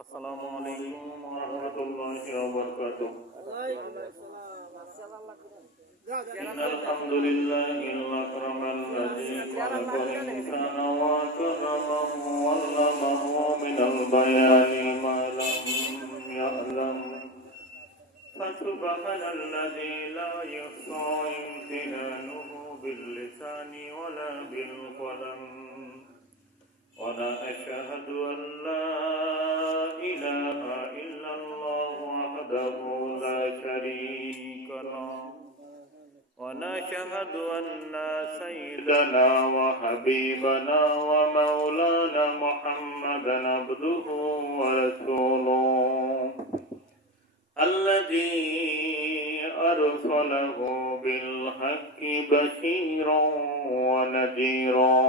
আসসালামু আলাইকুম ওয়া রাহমাতুল্লাহি ওয়া বারাকাতুহু। ইন্নাল হামদুলিল্লাহিল আকরামাল্লাযী খালাকাল ইনসানা ওয়া আkramahu wa 'allamahu minal bayani ma lam ya'lam. Fasubhanalladhī lā yuhṣā imtinānuhu bil-lisāni wa lā bil-qalam. وأشهد أن لا إله إلا الله وحده لا شريك له ونشهد أن سيدنا وحبيبنا ومولانا محمدا عبده ورسوله الذي أرسله بالحق بشيرا ونذيرا.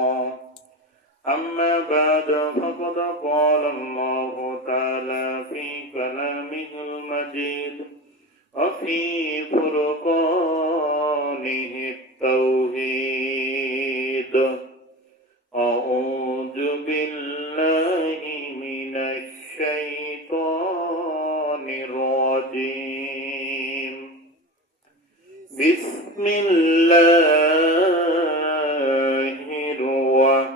أما بعد فقد قال الله تعالى في كلامه المجيد وفي فرقانه التوحيد. أعوذ بالله من الشيطان الرجيم. بسم الله الرحمن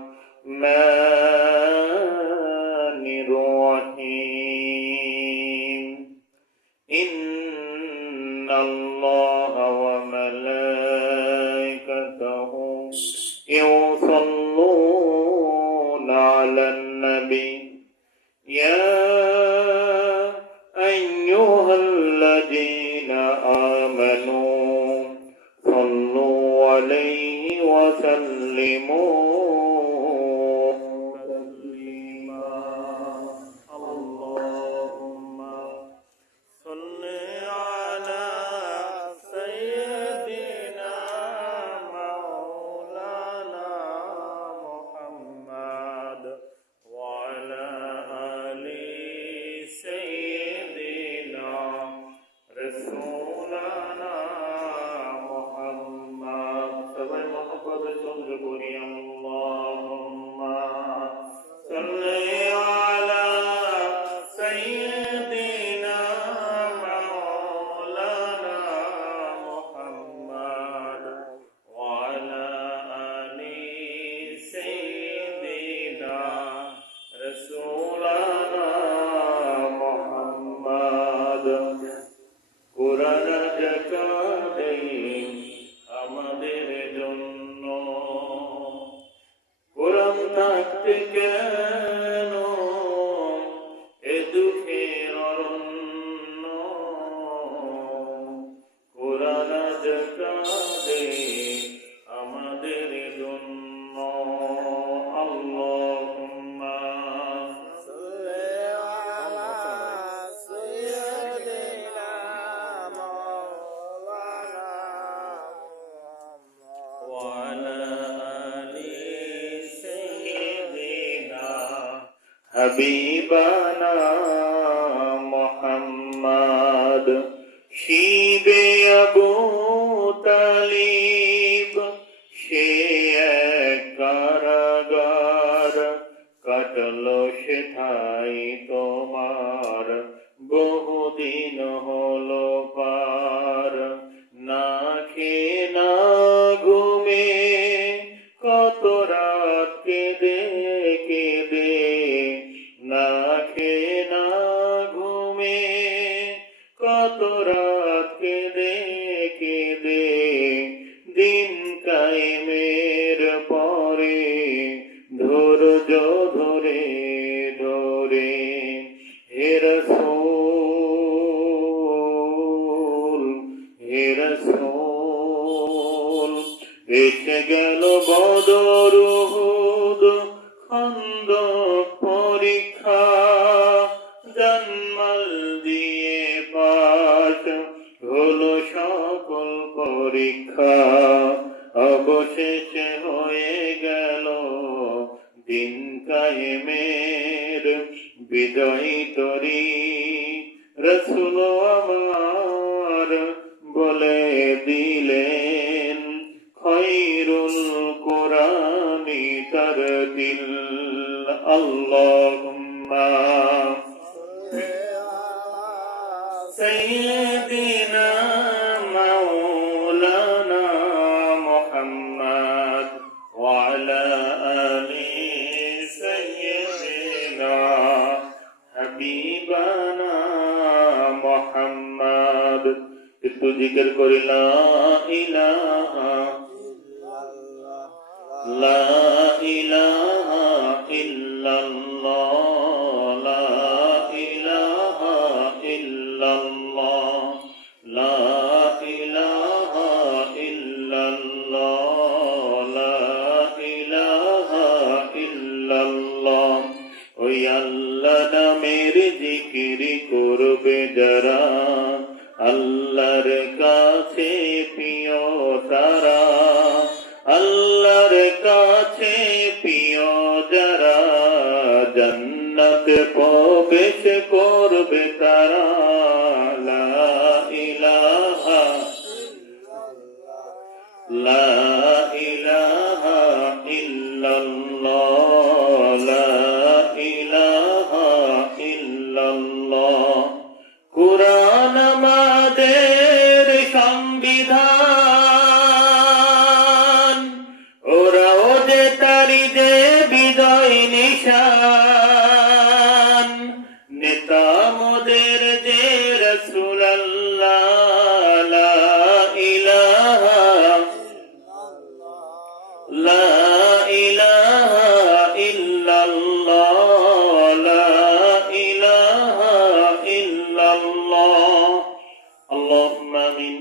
الرحيم. إن الله وملائكته يصلون على النبي يا أيها الذين آمنوا صلوا عليه وسلموا আমাদের জন্য কোরআন থাকতে কেন এ দুঃখের অরণ্য, কোরআন আজ কাঁদে আমাদের জন্য। আল্লাহুম্মা সাল্লি আলা সাইয়্যিদিনা মাওলানা ওয়া আলা আলি সাইয়্যিদিনা হাবিবানা মুহাম্মদ। শিবে আবু তালিব সে এক কারাগার, কাটলো সেথায় তোমার বহুদিন হলো পার। না খেয়ে না ঘুমে কত রাত কেঁদে কেঁদে, না খেয়ে না ঘুমে কত রাত কেঁদে কেঁদে, দিন কায়েমের পরে ধৈর্য ধরে ধরে হে রাসূল হে রাসূল এসে গেল বদর উহুদ খন্দক পরীক্ষা, জানমাল দিয়ে পাশ হলো সকল পরীক্ষা। অবশেষে হয়ে গেল দিন কায়েমের বিজয়ী তরি। রাসূল আমার বলে দিলেন খৈরুল কোরআনি তারতিল। আল্লাহুম্মা سيدنا حبيبنا محمد একটু জিকির করি লা ইলাহা লা ইলাহা ইল্লাল্লাহ লা ইলাহা ইল্লাল্লাহ লা ইলাহা ইল্লাল্লাহ লা ইলাহা ইল্লাল্লাহ ওই আল্লাহ নামের জিকির করবে যারা আল্লাহর কাছে প্রিয় তারা আল্লাহর কাছে প্রিয় যারা জান্নাত প্রবেশ করবে তারা লা ইলাহা লা ইলাহা ইল্লাল্লাহ লা ইলাহা ইল্লাল্লাহ কুরআন আমাদের সংবিধান ওরাও যে তারি যে বিজয় নিশান নেতা মোদের যে রাসূলুল্লাহ লা ইলাহা লা ইলাহা ইল্লাল্লাহ লা ইলাহা ইল্লাল্লাহ اللهم آمين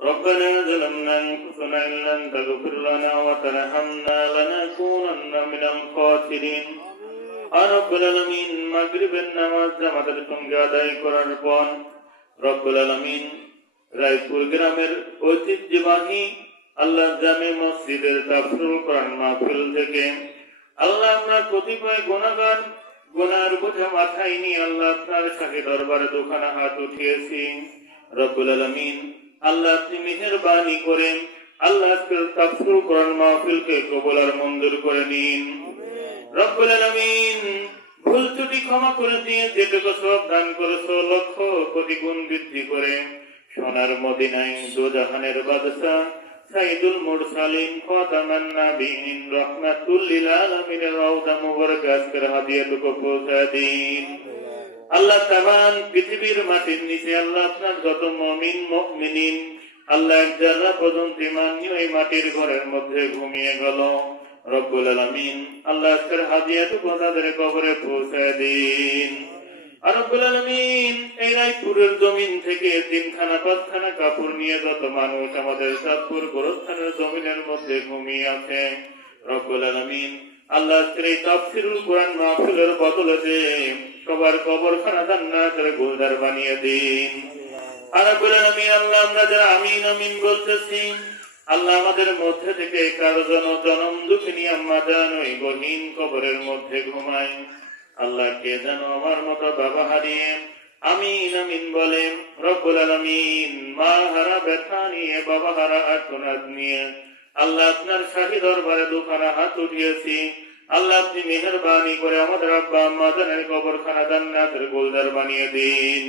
ربنا ظلمنا أنفسنا إن لم تغفر لنا وترحمنا لنكونن من الخاسرين রব্বুল আলামিন মাগরিবের নামাজ জামাতের সঙ্গে আদায় করার পর রব্বুল আলামিন রায়পুর গ্রামের ঐতিহ্যবাহী আল্লাহ জামে মসজিদের তাফসীরুল কোরআন মাহফিল থেকে আল্লাহ আমরা কতিপয় গুনাহগার গুনার বোঝা মাথায় নিয়ে আল্লাহ আপনার শাহী দরবারে দুখানা হাত উঠিয়েছি রব্বুল আলামিন আল্লাহ আপনি মেহেরবানি করেন আল্লাহ তাফসীরুল কোরআন মাহফিলকে কবুল আর মঞ্জুর করে নিন রব্বুল আলামিন ভুল ত্রুটি ক্ষমা করে দিয়ে যেটুকু সওয়াব দান করেছো লক্ষ কোটি গুণ বৃদ্ধি করে সোনার মদিনায় দোজাহানের বাদশা সাইদুল মুরসালিন খাতামান নাবিয়িন রাহমাতুল লিল আলামিনের রওজা মুবারক আজকের হাদিয়াটুকু পৌঁছে দিন আল্লাহ তামান পৃথিবীর মাটির নিচে আল্লাহ আপনার যত মুমিন মুমিনিন আল্লাহ এক যারা পর্যন্ত ঈমান নিয়ে এই মাটির ঘরের মধ্যে ঘুমিয়ে গেল রব্বুল আলামিন আল্লাহ আজকের হাদিয়াটুকু তাদের কবরে পৌঁছে দিন রব্বুল আলামিন এই রায়পুরের জমিন থেকে 3খানা 5খানা কাপড় নিয়ে যত মানুষ আমাদের চাঁদপুর গোরস্থানের জমিনের মধ্যে ঘুমিয়ে আছে রব্বুল আলামিন আল্লাহ এই তাফসীরুল কোরআন মাহফিলের বদলে সবার কবরখানা জান্নাতের গোলদার বানিয়ে দিন রব্বুল আলামিন আল্লাহ আমরা যারা আমিন আমিন বলতেছি আল্লাহ আমাদের মধ্যে থেকে কারো জনম দুঃখিনী আম্মা জান ওই গহীন কবরের মধ্যে ঘুমায় আল্লাহ কে যেন আমার মতো বাবা হারিয়ে আমিন আমিন বলেন রব্বুল আলামিন মা হারা ব্যথা নিয়ে বাবা হারা আর্তনাদ নিয়ে আল্লাহ আপনার শাহী দরবারে দুখানা হাত উঠিয়েছি আল্লাহ আপনি মেহেরবানি করে আমাদের আব্বা আম্মা জানের কবরখানা জান্নাতের গোলদার বানিয়ে দিন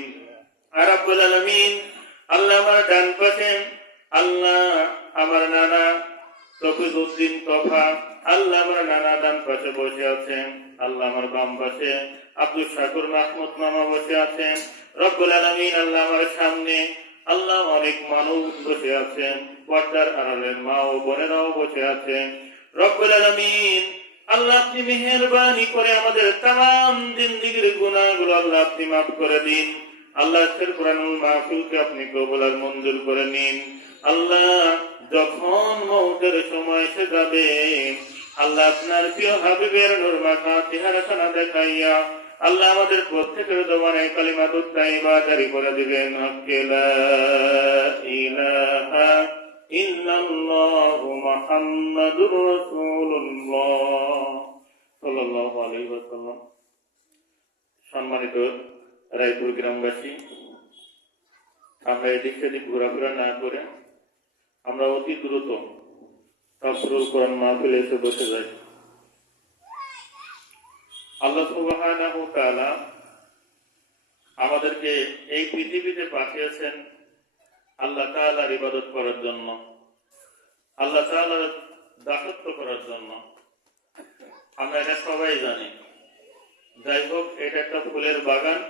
রব্বুল আলামিন আল্লাহ আমার ডান পাশে আল্লাহ আমার নানা তফিজউদ্দিন তোফা আল্লাহ আমার নানা ডান পাশে বসে আছেন আল্লাহ আমার বাম পাশে আব্দুল শাকুর মাহমুদ মামা বসে আছেন রব্বুল আলামিন আল্লাহ আমার সামনে আল্লাহ অনেক মানুষ বসে আছেন পর্দার আড়ালের মা ও বোনেরাও বসে আছেন রব্বুল আলামিন আল্লাহ আপনি মেহেরবানি করে আমাদের तमाम জিন্দেগীর গুনাহগুলো আল্লাহ আপনি মাফ করে দিন আল্লাহ আজকের কোরআনুল মাহফিলকে আপনি কবুল আর মঞ্জুর করে নিন আল্লাহ যখন মওতের সময় এসে যাবে আল্লাহ আপনার প্রিয় হাবিবের নূর মাখা চেহারাখানা দেখাইয়া আল্লাহ আমাদের প্রত্যেকের জবানে কালিমাতুত তাইয়্যিবা জারি করে দিবেন হাক্কে লা ইলাহা ইল্লাল্লাহু মুহাম্মাদুর রাসূলুল্লাহ সাল্লাল্লাহু আলাইহি ওয়াসাল্লাম সম্মানিত রায়পুর গ্রামবাসী আমরা এদিক সেদিক ঘোরাফেরা না করে আমরা অতি দ্রুত তাফসীরুল কোরআন মাহফিলে এসে বসে যাই আল্লাহ সুবহানাহু ওয়া তাআলা আমাদেরকে এই পৃথিবীতে পাঠিয়েছেন আল্লাহ তাআলার ইবাদত করার জন্য আল্লাহ তাআলার দাসত্ব করার জন্য আমরা এটা সবাই জানি যাই হোক, এটা একটা ফুলের বাগান।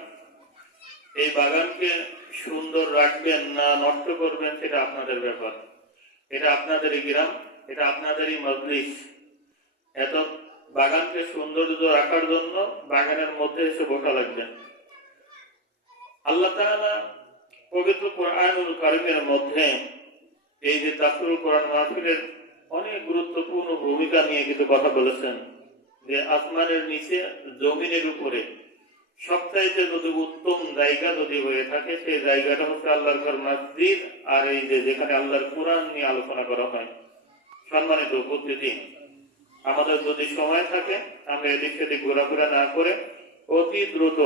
এই বাগানকে সুন্দর রাখবেন না নষ্ট করবেন সেটা আপনাদের ব্যাপার। এটা আপনাদেরই গ্রাম, এটা আপনাদেরই মজলিস। এত বাগানকে সৌন্দর্য রাখার জন্য বাগানের মধ্যে এসে বসা লাগবেন। আল্লাহ তাআলা পবিত্র কোরআনুল কারীমের মধ্যে এই যে তাফসীরুল কোরআন মাহফিলের অনেক গুরুত্বপূর্ণ ভূমিকা নিয়ে কিছু কথা বলেছেন, যে আসমানের নিচে জমিনের উপরে সবচাইতে যদি উত্তম জায়গা যদি হয়ে থাকে সেই জায়গাটা হচ্ছে আল্লাহর ঘর মসজিদ। আর এই যে যেখানে আল্লাহর কোরআন নিয়ে আলোচনা করা হয়। সম্মানিত উপস্থিতি, আমাদের যদি সময় থাকে আমরা এদিক সেদিক ঘোরাফেরা না করে অতি দ্রুত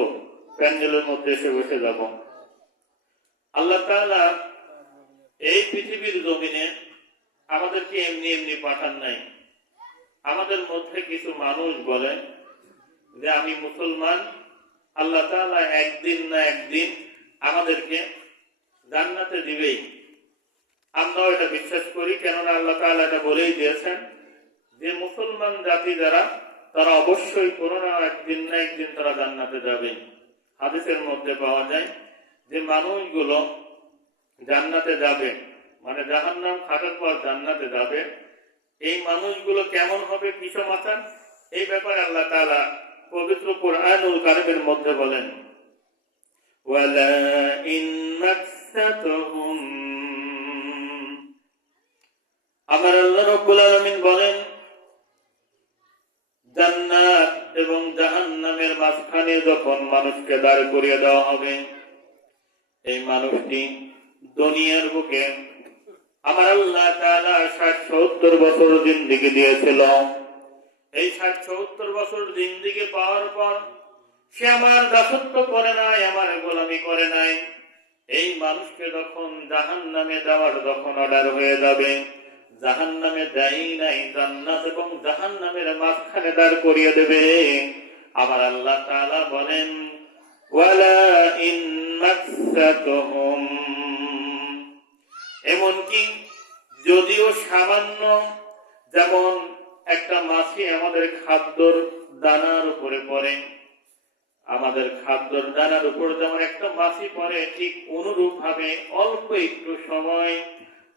প্যান্ডেলের মধ্যে এসে বসে যাব। আল্লাহ তাআলা এই পৃথিবীর জমিনে আমাদেরকে এমনি এমনি পাঠান নাই। আমাদের মধ্যে কিছু মানুষ বলে যে আমি মুসলমান, আল্লাহ তাআলা একদিন না একদিন আমাদেরকে জান্নাতে দিবেই। আমরাও এটা বিশ্বাস করি, কেননা আল্লাহ তাআলা এটা বলেই দিয়েছেন যে মুসলমান জাতি যারা তারা অবশ্যই কোনো না একদিন না একদিন তারা জান্নাতে যাবে। হাদিসের মধ্যে পাওয়া যায় যে মানুষগুলো জান্নাতে যাবে, মানে জাহান্নাম খাটার পর জান্নাতে যাবে, এই মানুষগুলো কেমন হবে পিছমাথা, এই ব্যাপারে আল্লাহ তাআলা পবিত্র কোরআনুল কারীমের মধ্যে বলেন, ওয়ালা ইন মাসসাতুহুম, আমার আল্লাহ রাব্বুল আলামিন বলেন জান্নাত এবং জাহান্নামের মাঝখানে যখন মানুষকে দাঁড় করিয়ে দেওয়া হবে, এই মানুষটি দুনিয়ার বুকে আমার আল্লাহ তাআলা ৬০-৭০ বছর জিন্দেগি দিয়েছিল। এই ৬০-৭০ বছর জিন্দেগি পাওয়ার পর সে আমার দাসত্ব করে নাই, আমার গোলামি করে নাই। এই মানুষকে যখন জাহান্নামে দেওয়ার যখন অর্ডার হয়ে যাবে, জাহান্নামে দেয় নাই, জান্নাত এবং জাহান্নামের মাঝখানে দাঁড় করিয়ে দেবে। আমার আল্লাহ তাআলা বলেন ওয়ালা ইন মাসসাতুহুম, এমনকি যদিও সামান্য, যেমন একটা মাছি আমাদের খাদ্যর দানার উপরে পড়ে, আমাদের খাদ্যর দানার উপর যেমন একটা মাছি পড়ে, ঠিক অনুরূপ ভাবে অল্প একটু সময়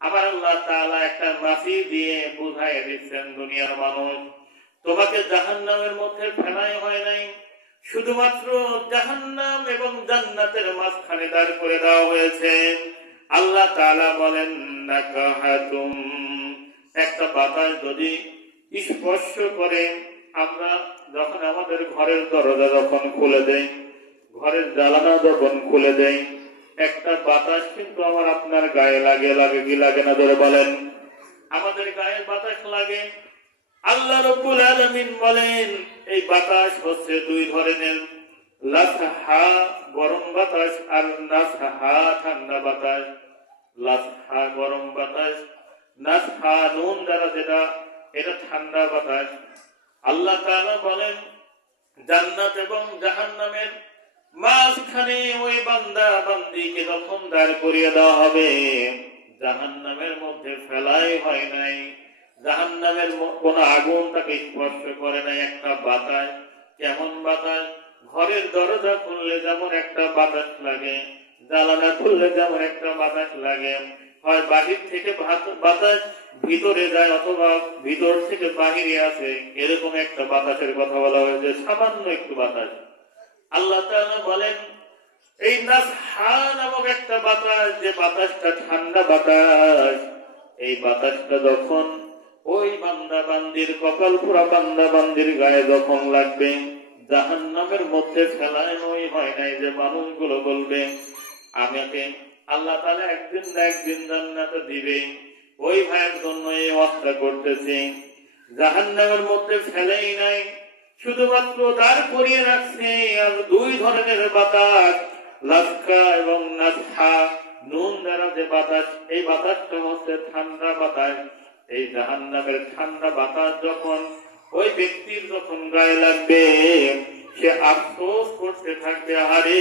আমার আল্লাহ তাআলা একটা মাছি দিয়ে বুঝাই দিচ্ছেন দুনিয়ার মানুষ, তোমাকে জাহান্নামের মধ্যে ফেলাই হয় নাই, শুধুমাত্র জাহান্নাম এবং জান্নাতের মাঝখানে দাঁড় করে দেওয়া হয়েছে। আল্লাহ তাআলা বলেন নাকাহাতুম, একটা বাতাস যদি স্পর্শ করে, আমরা যখন আমাদের ঘরের দরজা যখন খুলে দেই, ঘরের জানালা যখন খুলে দেই, একটা বাতাস কিন্তু আমার আপনার গায়ে লাগে, লাগে কি লাগে না ধরে বলেন? আমাদের গায়ে বাতাস লাগে। আল্লাহ রাব্বুল আলামিন বলেন এই বাতাস হচ্ছে দুই ধরনের, লাসহা গরম বাতাস আর নাসহা ঠান্ডা বাতাস। লাসহা গরম বাতাস, নাসহা নুন দ্বারা যেটা, এটা ঠান্ডা বাতাস। আল্লাহ তাআলা বলেন জান্নাত এবং জাহান্নামের মাঝখানে ওই বান্দা বান্দিকে যখন দাঁড় করিয়ে দেওয়া হবে, জাহান্নামের মধ্যে ফেলাই হয় নাই, জাহান্নামের কোন আগুন তাকে স্পর্শ করে নাই, একটা বাতাস। কেমন বাতাস? ঘরের দরজা খুললে যেমন একটা বাতাস লাগে, জানালা খুললে যেমন একটা বাতাস লাগে, হয় বাহির থেকে বাতাস ভিতরে যায় অথবা ভিতর থেকে বাহিরে আসে, এরকম একটা বাতাসের কথা বলা হয়েছে, সামান্য একটু বাতাস। আল্লাহ তাআলা বলেন এই নাসহা নামক একটা বাতাস, যে বাতাসটা ঠান্ডা বাতাস, এই বাতাসটা যখন ওই বান্দা বান্দির কপাল পুরা বান্দা বান্দির গায়ে যখন লাগবে, জাহান্নামের মধ্যে ফেলানোই হয় নাই, যে মানুষগুলো বলবে আমাকে আল্লাহ তাআলা একদিন না একদিন জান্নাতে দিবে, ওই ভাইয়ের জন্য এই অবস্থা করতেছে। জাহান্নামের মধ্যে ফেলেই নাই, শুধুমাত্র দাঁড় করিয়ে রাখছে। আর দুই ধরনের বাতাস, লাসকা এবং নাসহা, নুন দ্বারা যে বাতাস, এই বাতাসটা হচ্ছে ঠান্ডা বাতাস। এই জাহান্নামের ঠান্ডা বাতাস যখন ওই ব্যক্তির যখন গায়ে লাগবে, সে আফসোস করতে থাকবে, আরে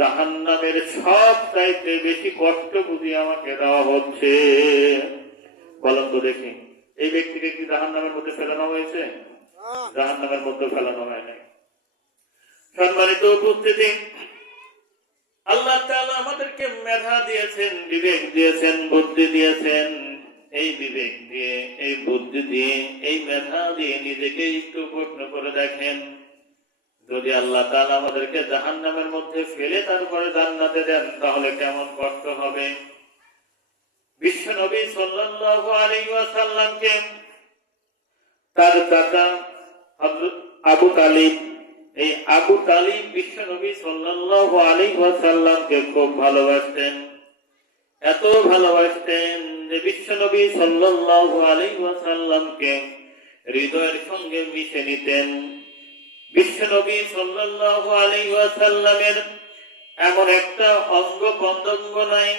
জাহান্নামের সব চাইতে বেশি কষ্ট বুঝি আমাকে দেওয়া হচ্ছে। বলেন তো দেখি, এই ব্যক্তিকে কি জাহান্নামের মধ্যে ফেলানো হয়েছে? জাহান্নামের মধ্যে ফেলানো হয় নাই। সম্মানিত উপস্থিতি, আল্লাহ তাআলা আমাদেরকে মেধা দিয়েছেন, বিবেক দিয়েছেন, বুদ্ধি দিয়েছেন। এই বিবেক দিয়ে, এই বুদ্ধি দিয়ে, এই মেধা দিয়ে নিজেকে একটু প্রশ্ন করে দেখেন, যদি আল্লাহ তাআলা আমাদেরকে জাহান্নামের মধ্যে ফেলে তারপরে জান্নাতে দেন তাহলে কেমন কষ্ট হবে। বিশ্ব নবী সাল্লাল্লাহু আলাইহি ওয়াসাল্লামকে তার চাচা হযরত আবু তালিব, এই আবু তালিব বিশ্ব নবী সাল্লাল্লাহু আলাইহি ওয়াসাল্লামকে খুব ভালোবাসতেন। এত ভালোবাসতেন যে বিশ্ব নবী সাল্লাল্লাহু আলাইহি ওয়াসাল্লামকে হৃদয়ের সঙ্গে মিশে নিতেন। বিশ্ব নবী সাল্লাল্লাহু আলাইহি ওয়াসাল্লামের এমন একটা অঙ্গ প্রত্যঙ্গ নাই,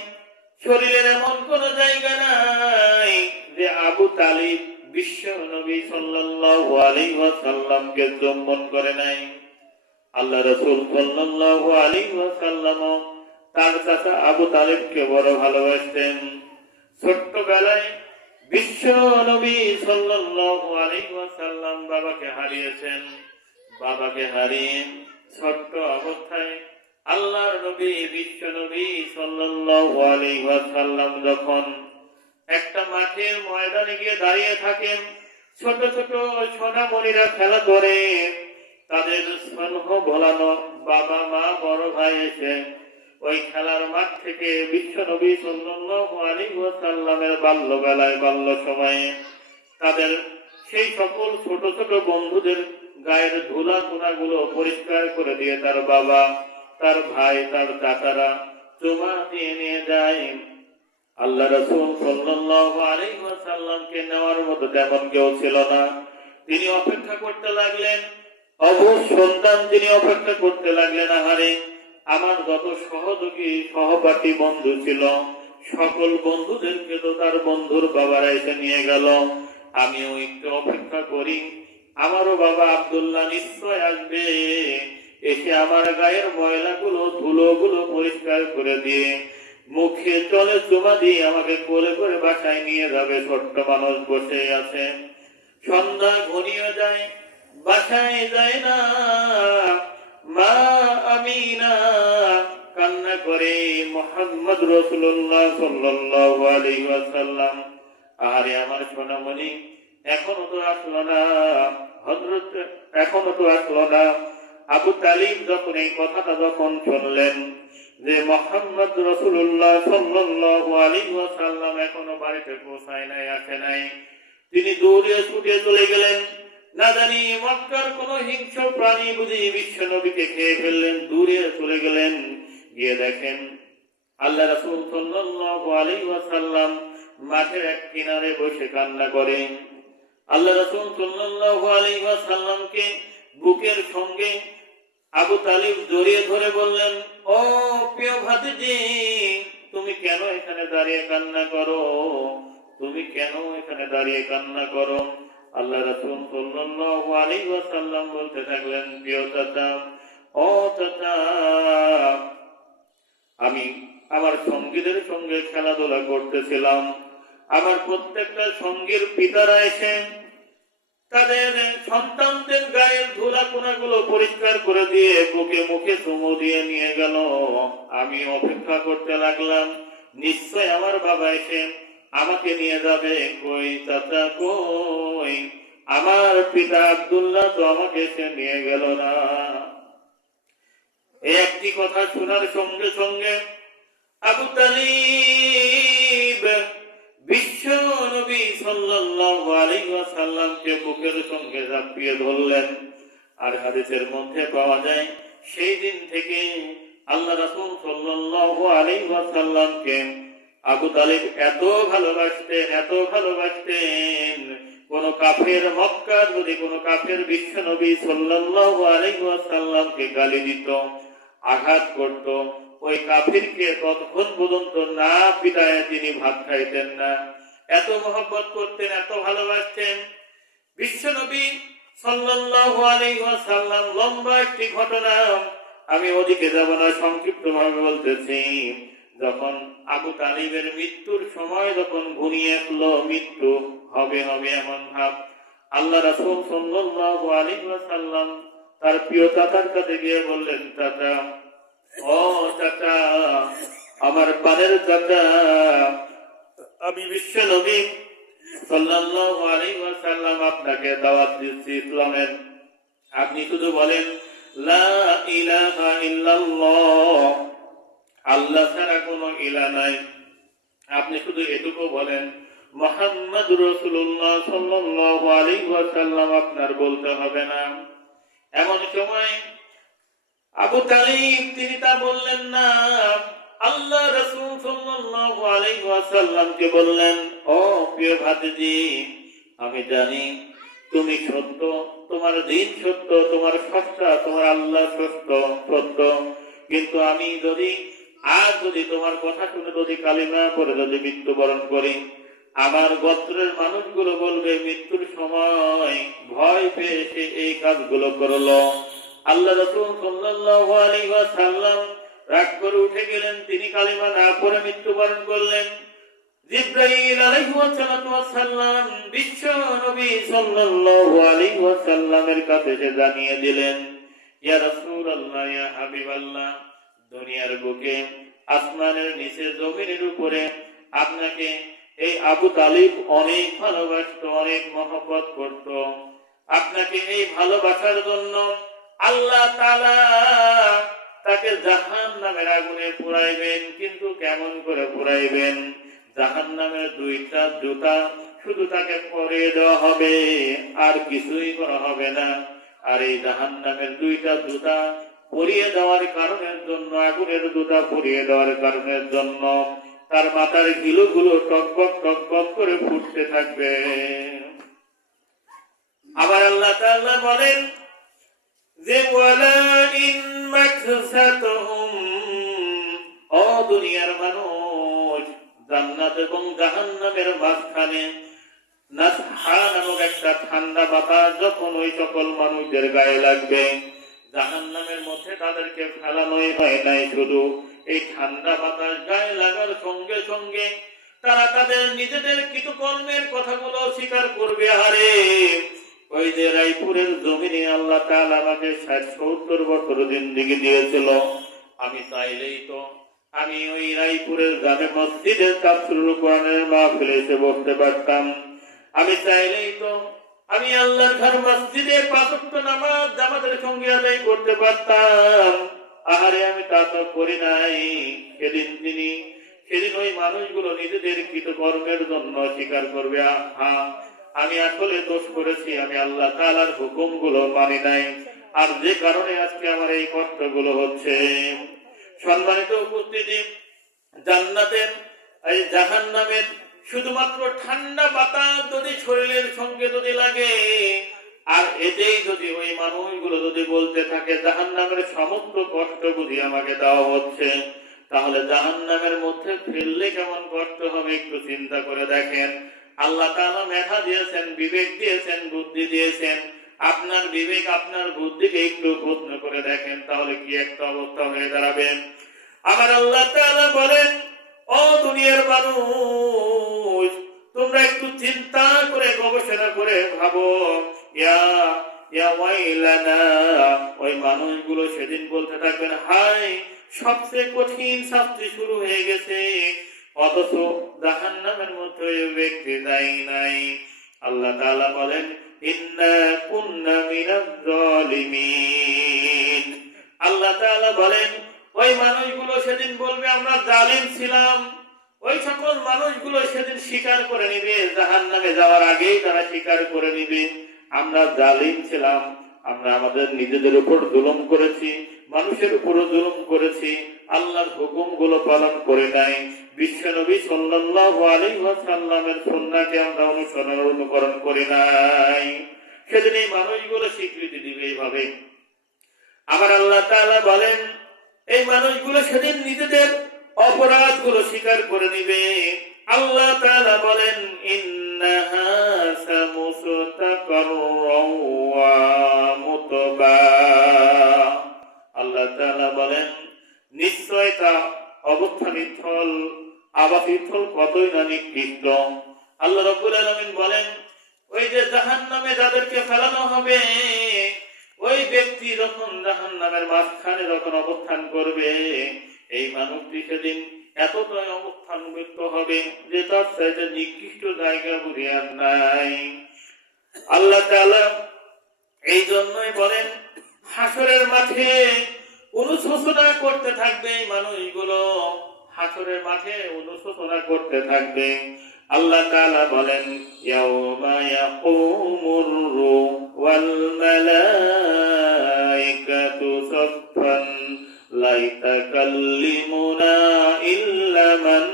শরীরের এমন কোন জায়গা নাই যে আবু তালিব বিশ্ব নবী সাল্লাল্লাহু আলাইহি ওয়াসাল্লামকে চুম্বন করে নাই। আল্লাহ রাসূল সাল্লাল্লাহু আলাইহি ওয়াসাল্লাম তার চাচা আবু তালিবকে বড় ভালোবাসতেন। ছোট্টবেলায় বিশ্ব নবী সাল্লাল্লাহু আলাইহি ওয়াসাল্লাম বাবাকে হারিয়েছেন। বাবাকে হারিয়ে ছোট্ট অবস্থায় আল্লাহর নবী বিশ্ব নবী সাল্লাল্লাহু আলাইহি ওয়াসাল্লাম যখন একটা মাঠের ময়দানে গিয়ে দাঁড়িয়ে থাকেন, ছোট ছোট সোনামণিরা খেলা করে, তাদের স্নেহ ভোলানো বাবা মা বড় ভাই এসে ওই খেলার মাঠ থেকে বিশ্ব নবী সাল্লাল্লাহু আলাইহি ওয়াসাল্লামের বাল্যবেলায়, বাল্য সময়ে তাদের সেই সকল ছোট ছোট বন্ধুদের গায়ের ধুলা গুলো পরিষ্কার করে দিয়ে তার বাবা, তার ভাই, তার চাচারা চুমা দিয়ে নিয়ে যায়। আল্লাহ রাসূল সাল্লাল্লাহু আলাইহি ওয়াসাল্লামকে নেওয়ার মতো তেমন কেউ ছিল না। তিনি অপেক্ষা করতে লাগলেন, অবুঝ সন্তান তিনি অপেক্ষা করতে লাগলেন। আহারে, আমার যত সহযোগী সহপাঠী বন্ধু ছিল সকল বন্ধুদেরকে তো তার বন্ধুর বাবারা এসে নিয়ে গেল, আমিও একটু অপেক্ষা করি, আমারও বাবা আব্দুল্লাহ নিশ্চয় আসবে, এসে আমার গায়ের ময়লাগুলো ধুলোগুলো পরিষ্কার করে দিয়ে মুখে চলে চুমা দিয়ে আমাকে কোলে করে বাসায় নিয়ে যাবে। ছোট্ট মানুষ বসে আছে, সন্ধ্যা ঘনিয়ে যায়, বাসায় যায় না। মা আমিনা কান্না করে, মুহাম্মদ রাসূলুল্লাহ সাল্লাল্লাহু আলাইহি ওয়াসাল্লাম, আরে আমার সোনামণি এখনো তো আসলো না, হযরত এখনো তো আসলো না। আবু তালিব যখন এই কথাটা যখন শুনলেন যে মুহাম্মদ রাসূলুল্লাহ সাল্লাল্লাহু আলাইহি ওয়াসাল্লাম এখনো বাড়িতে পৌঁছায় নাই, আসে নাই, তিনি দৌড়ে ছুটে চলে গেলেন। না জানি মক্কার কোন হিংস্র প্রাণী বুঝি বিশ্ব নবীকে খেয়ে ফেললেন, দূরে চলে গেলেন। গিয়ে দেখেন আল্লাহ রাসূল সাল্লাল্লাহু আলাইহি ওয়াসাল্লাম মাঠের এক কিনারে বসে কান্না করেন। আল্লাহ রাসূল সাল্লাল্লাহু আলাইহি ওয়াসাল্লামকে বুকের সঙ্গে আবু তালিব জড়িয়ে ধরে বললেন, ও প্রিয় ভাতিজি, তুমি কেন এখানে দাঁড়িয়ে কান্না করো? তুমি কেন এখানে দাঁড়িয়ে কান্না করো? আল্লাহ রাসূল সাল্লাল্লাহু আলাইহি ওয়াসাল্লাম বলতে থাকলেন, প্রিয় চাচা, ও চাচা, আমি আমার সঙ্গীদের সঙ্গে খেলাধুলা করতেছিলাম, আমার প্রত্যেকটা সঙ্গীর পিতারা এসে তাদের সন্তানদের গায়ের ধুলা কোনাগুলো পরিষ্কার করে দিয়ে বুকে মুখে চুমু দিয়ে নিয়ে গেল। আমি অপেক্ষা করতে লাগলাম, নিশ্চয় আমার বাবা এসে আমাকে নিয়ে যাবে। কই চাচা, কই আমার পিতা আব্দুল্লাহ তো আমাকে এসে নিয়ে গেল না। একটি কথা শোনার সঙ্গে সঙ্গে আবু তালিব বিশ্ব নবী সাল্লাল্লাহু আলাইহি ওয়াসাল্লামকে বুকের সঙ্গে জাপিয়ে ধরলেন। আর হাদিসের মধ্যে পাওয়া যায় সেই দিন থেকে আল্লাহ রাসূল সাল্লাল্লাহু আলাইহি ওয়াসাল্লামকে আবু তালিব এত ভালোবাসতেন, এত ভালোবাসতেন, কোন কাফের মক্কার যদি কোন কাফের বিশ্ব নবী সাল্লাল্লাহু আলাইহি ওয়াসাল্লামকে গালি দিত, আঘাত করত, ওই কাফিরকে ততক্ষণ পর্যন্ত না পিটায় তিনি ভাত খাইতেন না। এত মহব্বত করতেন, এত ভালোবাসতেন বিশ্ব নবী সাল্লাল্লাহু আলাইহি ওয়াসাল্লাম। লম্বা একটি ঘটনা, আমি ওদিকে যাব না, সংক্ষিপ্ত ভাবে বলতেছি। যখন আবু তালিবের মৃত্যুর সময় যখন ঘনিয়ে আসলো, মৃত্যু হবে হবে এমন ভাব, আল্লাহ রাসূল সাল্লাল্লাহু আলাইহি ওয়াসাল্লাম তার প্রিয় চাচার কাছে গিয়ে বললেন, চাচা, ও চাচা, আমার পানের চাচা, আমি বিশ্ব নবী সাল্লাল্লাহু আলাইহি ওয়াসাল্লাম আপনাকে দাওয়াত দিচ্ছি ইসলামের। আপনি শুধু বলেন লা ইলাহা ইল্লাল্লাহ, আল্লাহ ছাড়া কোনো ইলাহ নাই। আপনি শুধু এটুকু বলেন মুহাম্মাদুর রাসূলুল্লাহ সাল্লাল্লাহু আলাইহি ওয়াসাল্লাম, আপনার বলতে হবে না। এমন সময় আবু তালিব তিনি তা বললেন না, আল্লাহ রাসূল সাল্লাল্লাহু আলাইহি ওয়াসাল্লামকে বললেন, ও প্রিয় ভাতিজি, আমি জানি তুমি সত্য, তোমার দ্বীন সত্য, তোমার স্রষ্টা তোমার আল্লাহ সত্য, কিন্তু আমি যদি তোমার কথা শুনে যদি কালিমা পড়ে যদি মৃত্যুবরণ করি, আমার গোত্রের মানুষগুলো বলবে মৃত্যুর সময় ভয় পেয়ে সে এই কাজগুলো করলো। আল্লাহ রাসূল সাল্লাল্লাহু আলাইহি ওয়াসাল্লাম রাগ করে উঠে গেলেন, তিনি কালিমা না পড়ে মৃত্যুবরণ করলেন। জিবরাইল আলাইহিস সালাম বিশ্ব নবী সাল্লাল্লাহু আলাইহি ওয়াসাল্লামের কাছে এসে জানিয়ে দিলেন, ইয়া রাসূলুল্লাহ, ইয়া হাবিবাল্লাহ, দুনিয়ার বুকে, আসমানের নিচে, জমিনের উপরে আপনাকে এই আবু তালিব অনেক ভালোবাসতো, অনেক মহব্বত করত। আপনাকে এই ভালোবাসার জন্য আল্লাহ তাআলা তাকে জাহান্নামের আগুনে পুড়াইবেন। কিন্তু কেমন করে পুড়াইবেন? জাহান্নামের দুইটা জুতা শুধু তাকে পরিয়ে দেওয়া হবে, আর কিছুই করা হবে না। আর এই জাহান্নামের দুইটা জুতা পরিয়ে দেওয়ার কারণের জন্য, আগুনের জুতা পরিয়ে দেওয়ার কারণের জন্য তার মাথার গিলুগুলো টকবক করে ফুটতে থাকবে। আবার আল্লাহ তাআলা বলেন যে ওয়ালা ইন মাকসাতুহুম, ও দুনিয়ার মানুষ, জান্নাত এবং জাহান্নামের মাঝখানে নাসহা নামক একটা ঠান্ডা বাতাস যখন ওই সকল মানুষদের গায়ে লাগবে, জাহান্নামের মধ্যে তাদেরকে ফেলানোই হয় নাই, শুধু এই ঠান্ডা বাতাস গায়ে লাগার সঙ্গে সঙ্গে তারা তাদের নিজেদের কৃতকর্মের কথাগুলো স্বীকার করবে। আরে ওই যে রায়পুরের জমিনে আল্লাহ তাআলা আমাকে ৬০-৭০ বছর জিন্দেগি দিয়েছিল, আমি চাইলেই তো আমি ওই রায়পুরের জামে মসজিদে তাফসীরুল কোরআনের মাহফিলে এসে বসতে পারতাম। আমি চাইলেই তো আমি আল্লাহর ঘর মসজিদে ৫ ওয়াক্ত নামাজ জামাতের সঙ্গে আদায় করতে পারতাম। আহারে আমি তা তো করি নাই। সেদিন ওই মানুষগুলো নিজেদের কৃতকর্মের জন্য স্বীকার করবে, হ্যাঁ আমি আসলে দোষ করেছি, আমি আল্লাহ তাআলার হুকুমগুলো মানি নাই, আর যে কারণে আজকে আমার এই কষ্টগুলো হচ্ছে। সম্মানিত উপস্থিতি, জান্নাতের এই জাহান্নামের শুধুমাত্র ঠান্ডা বাতাস যদি শরীরের সঙ্গে যদি লাগে, আর এতেই যদি ওই মানুষগুলো যদি বলতে থাকে জাহান্নামের সমস্ত কষ্ট বুঝি আমাকে দেওয়া হচ্ছে, তাহলে জাহান্নামের মধ্যে ফেললে কেমন কষ্ট হবে একটু চিন্তা করে দেখেন। আল্লাহ তাআলা মেধা দিয়েছেন, বিবেক দিয়েছেন, বুদ্ধি দিয়েছেন। আপনার বিবেক আপনার বুদ্ধিকে একটু প্রশ্ন করে দেখেন, তাহলে কি একটা অবস্থা হয়ে দাঁড়াবে। আমার আল্লাহ তাআলা বলেন, ও দুনিয়ার মানুষ, তোমরা একটু চিন্তা করে গবেষণা করে ভাবো, ইয়া ওয়াইলানা, ওই মানুষগুলো সেদিন বলতে থাকবেন, হায় সবচেয়ে কঠিন শাস্তি শুরু হয়ে গেছে, অথচ জাহান্নামের মধ্যে ওই ব্যক্তি যায় নাই। আল্লাহ তাআলা বলেন, ইন্না কুন্না মিনাজ জালিমিন। আল্লাহ তাআলা বলেন, ওই মানুষগুলো সেদিন বলবে আমরা জালিম ছিলাম। ওই সকল মানুষগুলো সেদিন স্বীকার করে নিবে, জাহান্নামে যাওয়ার আগেই তারা স্বীকার করে নিবে, আমরা জালিম ছিলাম, আমরা আমাদের নিজেদের উপর জুলুম করেছি, মানুষের উপর জুলুম করেছি, আল্লাহর হুকুমগুলো পালন করে নাই, বিশ্বনবী সাল্লাল্লাহু আলাইহি ওয়াসাল্লামের সুন্নাহকে আমরা অনুকরণ করি নাই। সেদিন এই মানুষগুলো স্বীকৃতি দিবে এইভাবে। আমার আল্লাহ তাআলা বলেন, এই মানুষগুলো সেদিন নিজেদের অপরাধগুলো স্বীকার করে নিবে। আল্লাহ তাআলা বলেন, ইন্নাহা সামুসতাকাররুন ওয়া মুতবা। আল্লাহ তাআলা বলেন, নিশ্চয় তা অবস্থানস্থল, আবাসস্থল কতই না নিকৃষ্ট। আল্লাহ রাব্বুল আলামিন বলেন, ওই যে জাহান্নামে যাদেরকে ফেলানো হবে, ওই ব্যক্তি যখন জাহান্নামের মাঝখানে যখন অবস্থান করবে, এই মানুষটি সেদিন এতটাই অবস্থানভুক্ত হবে যে তার চাইতে নিকৃষ্ট জায়গা বুঝে আর নাই। আল্লাহ তাআলা এই জন্যই বলেন, হাসরের মাঠে অনুশোচনা করতে থাকবে এই মানুষগুলো, হাসরের মাঠে অনুশোচনা করতে থাকবে। আল্লাহ তাআলা বলেন, ইয়াউমা ইয়াকুমুর রূহু ওয়াল মালাইকাতু সাফফান লা ইয়াতাকাল্লিমুনা ইল্লা মান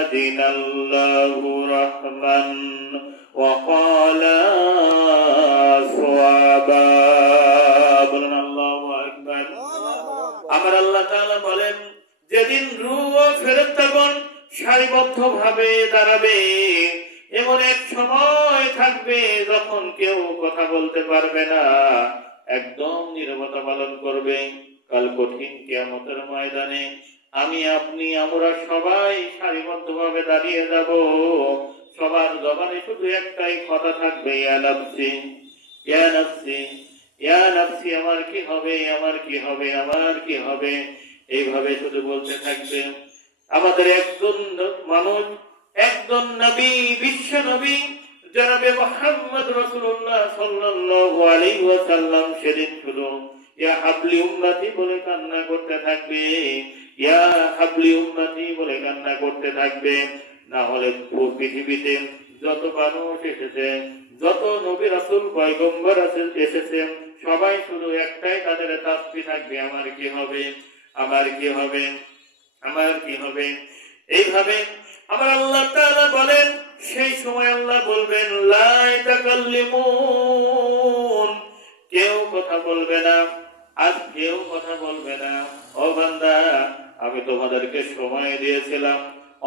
আযিনাল্লাহু রাহমান ওয়া ক্বালা সাওয়াবা। বলেন আল্লাহু আকবার। আমার আল্লাহ তাআলা বলেন, যেদিন রূহ ও ফেরেশতাগণ সারিবদ্ধভাবে দাঁড়াবে, এমন এক সময় থাকবে যখন কেউ কথা বলতে পারবে না, একদম নীরবতা পালন করবে। কাল কঠিন কিয়ামতের ময়দানে আমি আপনি আমরা সবাই সারিবদ্ধভাবে দাঁড়িয়ে যাব। সবার জবানে শুধু একটাই কথা থাকবে, ইয়া নাফসি ইয়া নাফসি ইয়া নাফসি, আমার কি হবে, আমার কি হবে, আমার কি হবে, এইভাবে শুধু বলতে থাকবে। আমাদের একজন মানুষ, একজন নবী, বিশ্ব নবী জনাবে মুহাম্মদ রাসূলুল্লাহ সাল্লাল্লাহু আলাইহি ওয়াসাল্লাম সেদিন শুধু ইয়া হাবলি উম্মতি বলে কান্না করতে থাকবে, ইয়া হাবলি উম্মতি বলে কান্না করতে থাকবে। না হলে পৃথিবীতে যত মানুষ এসেছে, যত নবী রাসূল পয়গম্বর এসেছে, সবাই শুধু একটাই তাদের তাসবিহ থাকবে, আমার কি হবে, আমার কি হবে, আমার কি হবে। এইভাবে আমার আল্লাহ তাআলা বলেন, সেই সময় আল্লাহ বলবেন, লা ইয়াতাকাল্লিমুন, কেউ কথা বলবে না, আজ কেউ কথা বলবে না। ও বান্দা, আমি তোমাদেরকে সময় দিয়েছিলাম,